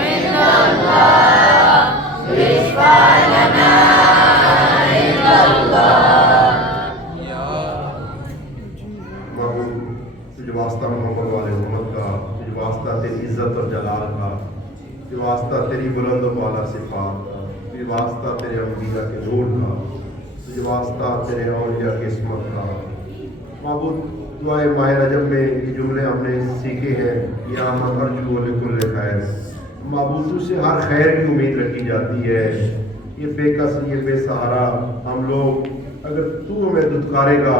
عند الله اشفع لنا عند الله معبود تجھے واسطہ محمد والے محمد کا، تجھے واسطہ تیری عزت اور جلال کا، تجھے واسطہ تیری بلند و بالا صفات کا، تجھے واسطہ تیرے انبیاء کے نور کا، تجھے واسطہ تیرے اولیاء کی عصمت کا۔ معبود دعائے ماہ رجب میں یہ جملے ہم نے سیکھے ہیں، یا من ارجو لکل خیر، معبود تجھ سے ہر خیر کی امید رکھی جاتی ہے۔ یہ بے کس، یہ بے سہارا ہم لوگ، اگر تو ہمیں دھتکارے گا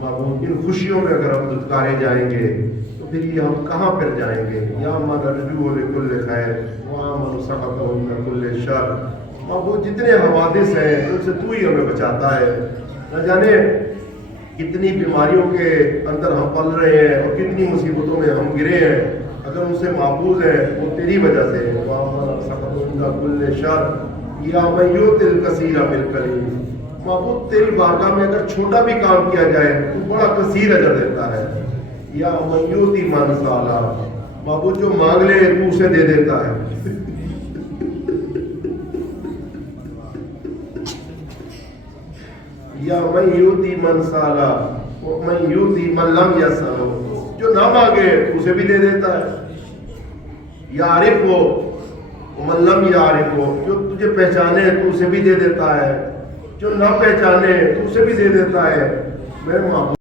معبود، ان خوشیوں میں اگر ہم دھتکارے جائیں گے تو پھر یہ ہم کہاں پھر جائیں گے؟ یا من ارجو لکل خیر وامن سقط من کل شر، معبود جتنے حوادث ہیں ان سے تو ہی ہمیں بچاتا ہے۔ نہ جانے کتنی بیماریوں کے اندر ہم پل رہے ہیں اور کتنی مصیبتوں میں ہم گرے ہیں، اگر ان سے محفوظ ہیں وہ تیری وجہ سے۔ وامن سقط من کل شر یا من یؤتی الکثیر بالقلیل، معبود تیری بارگاہ میں اگر چھوٹا بھی کام کیا جائے تو بڑا کثیر اجر دیتا ہے۔ یا من یؤتی من سالا، معبود جو مانگ لے تو اسے دے دیتا ہے۔ یا من یؤتی من سالا من یؤتی من لم یسأل، جو نہ مانگے اسے بھی دے دیتا ہے۔ یعرف من لم یعرف، جو تجھے پہچانے تو اسے بھی دے دیتا ہے، جو نہ پہچانے تو اسے بھی دے دیتا ہے۔ میرے معبود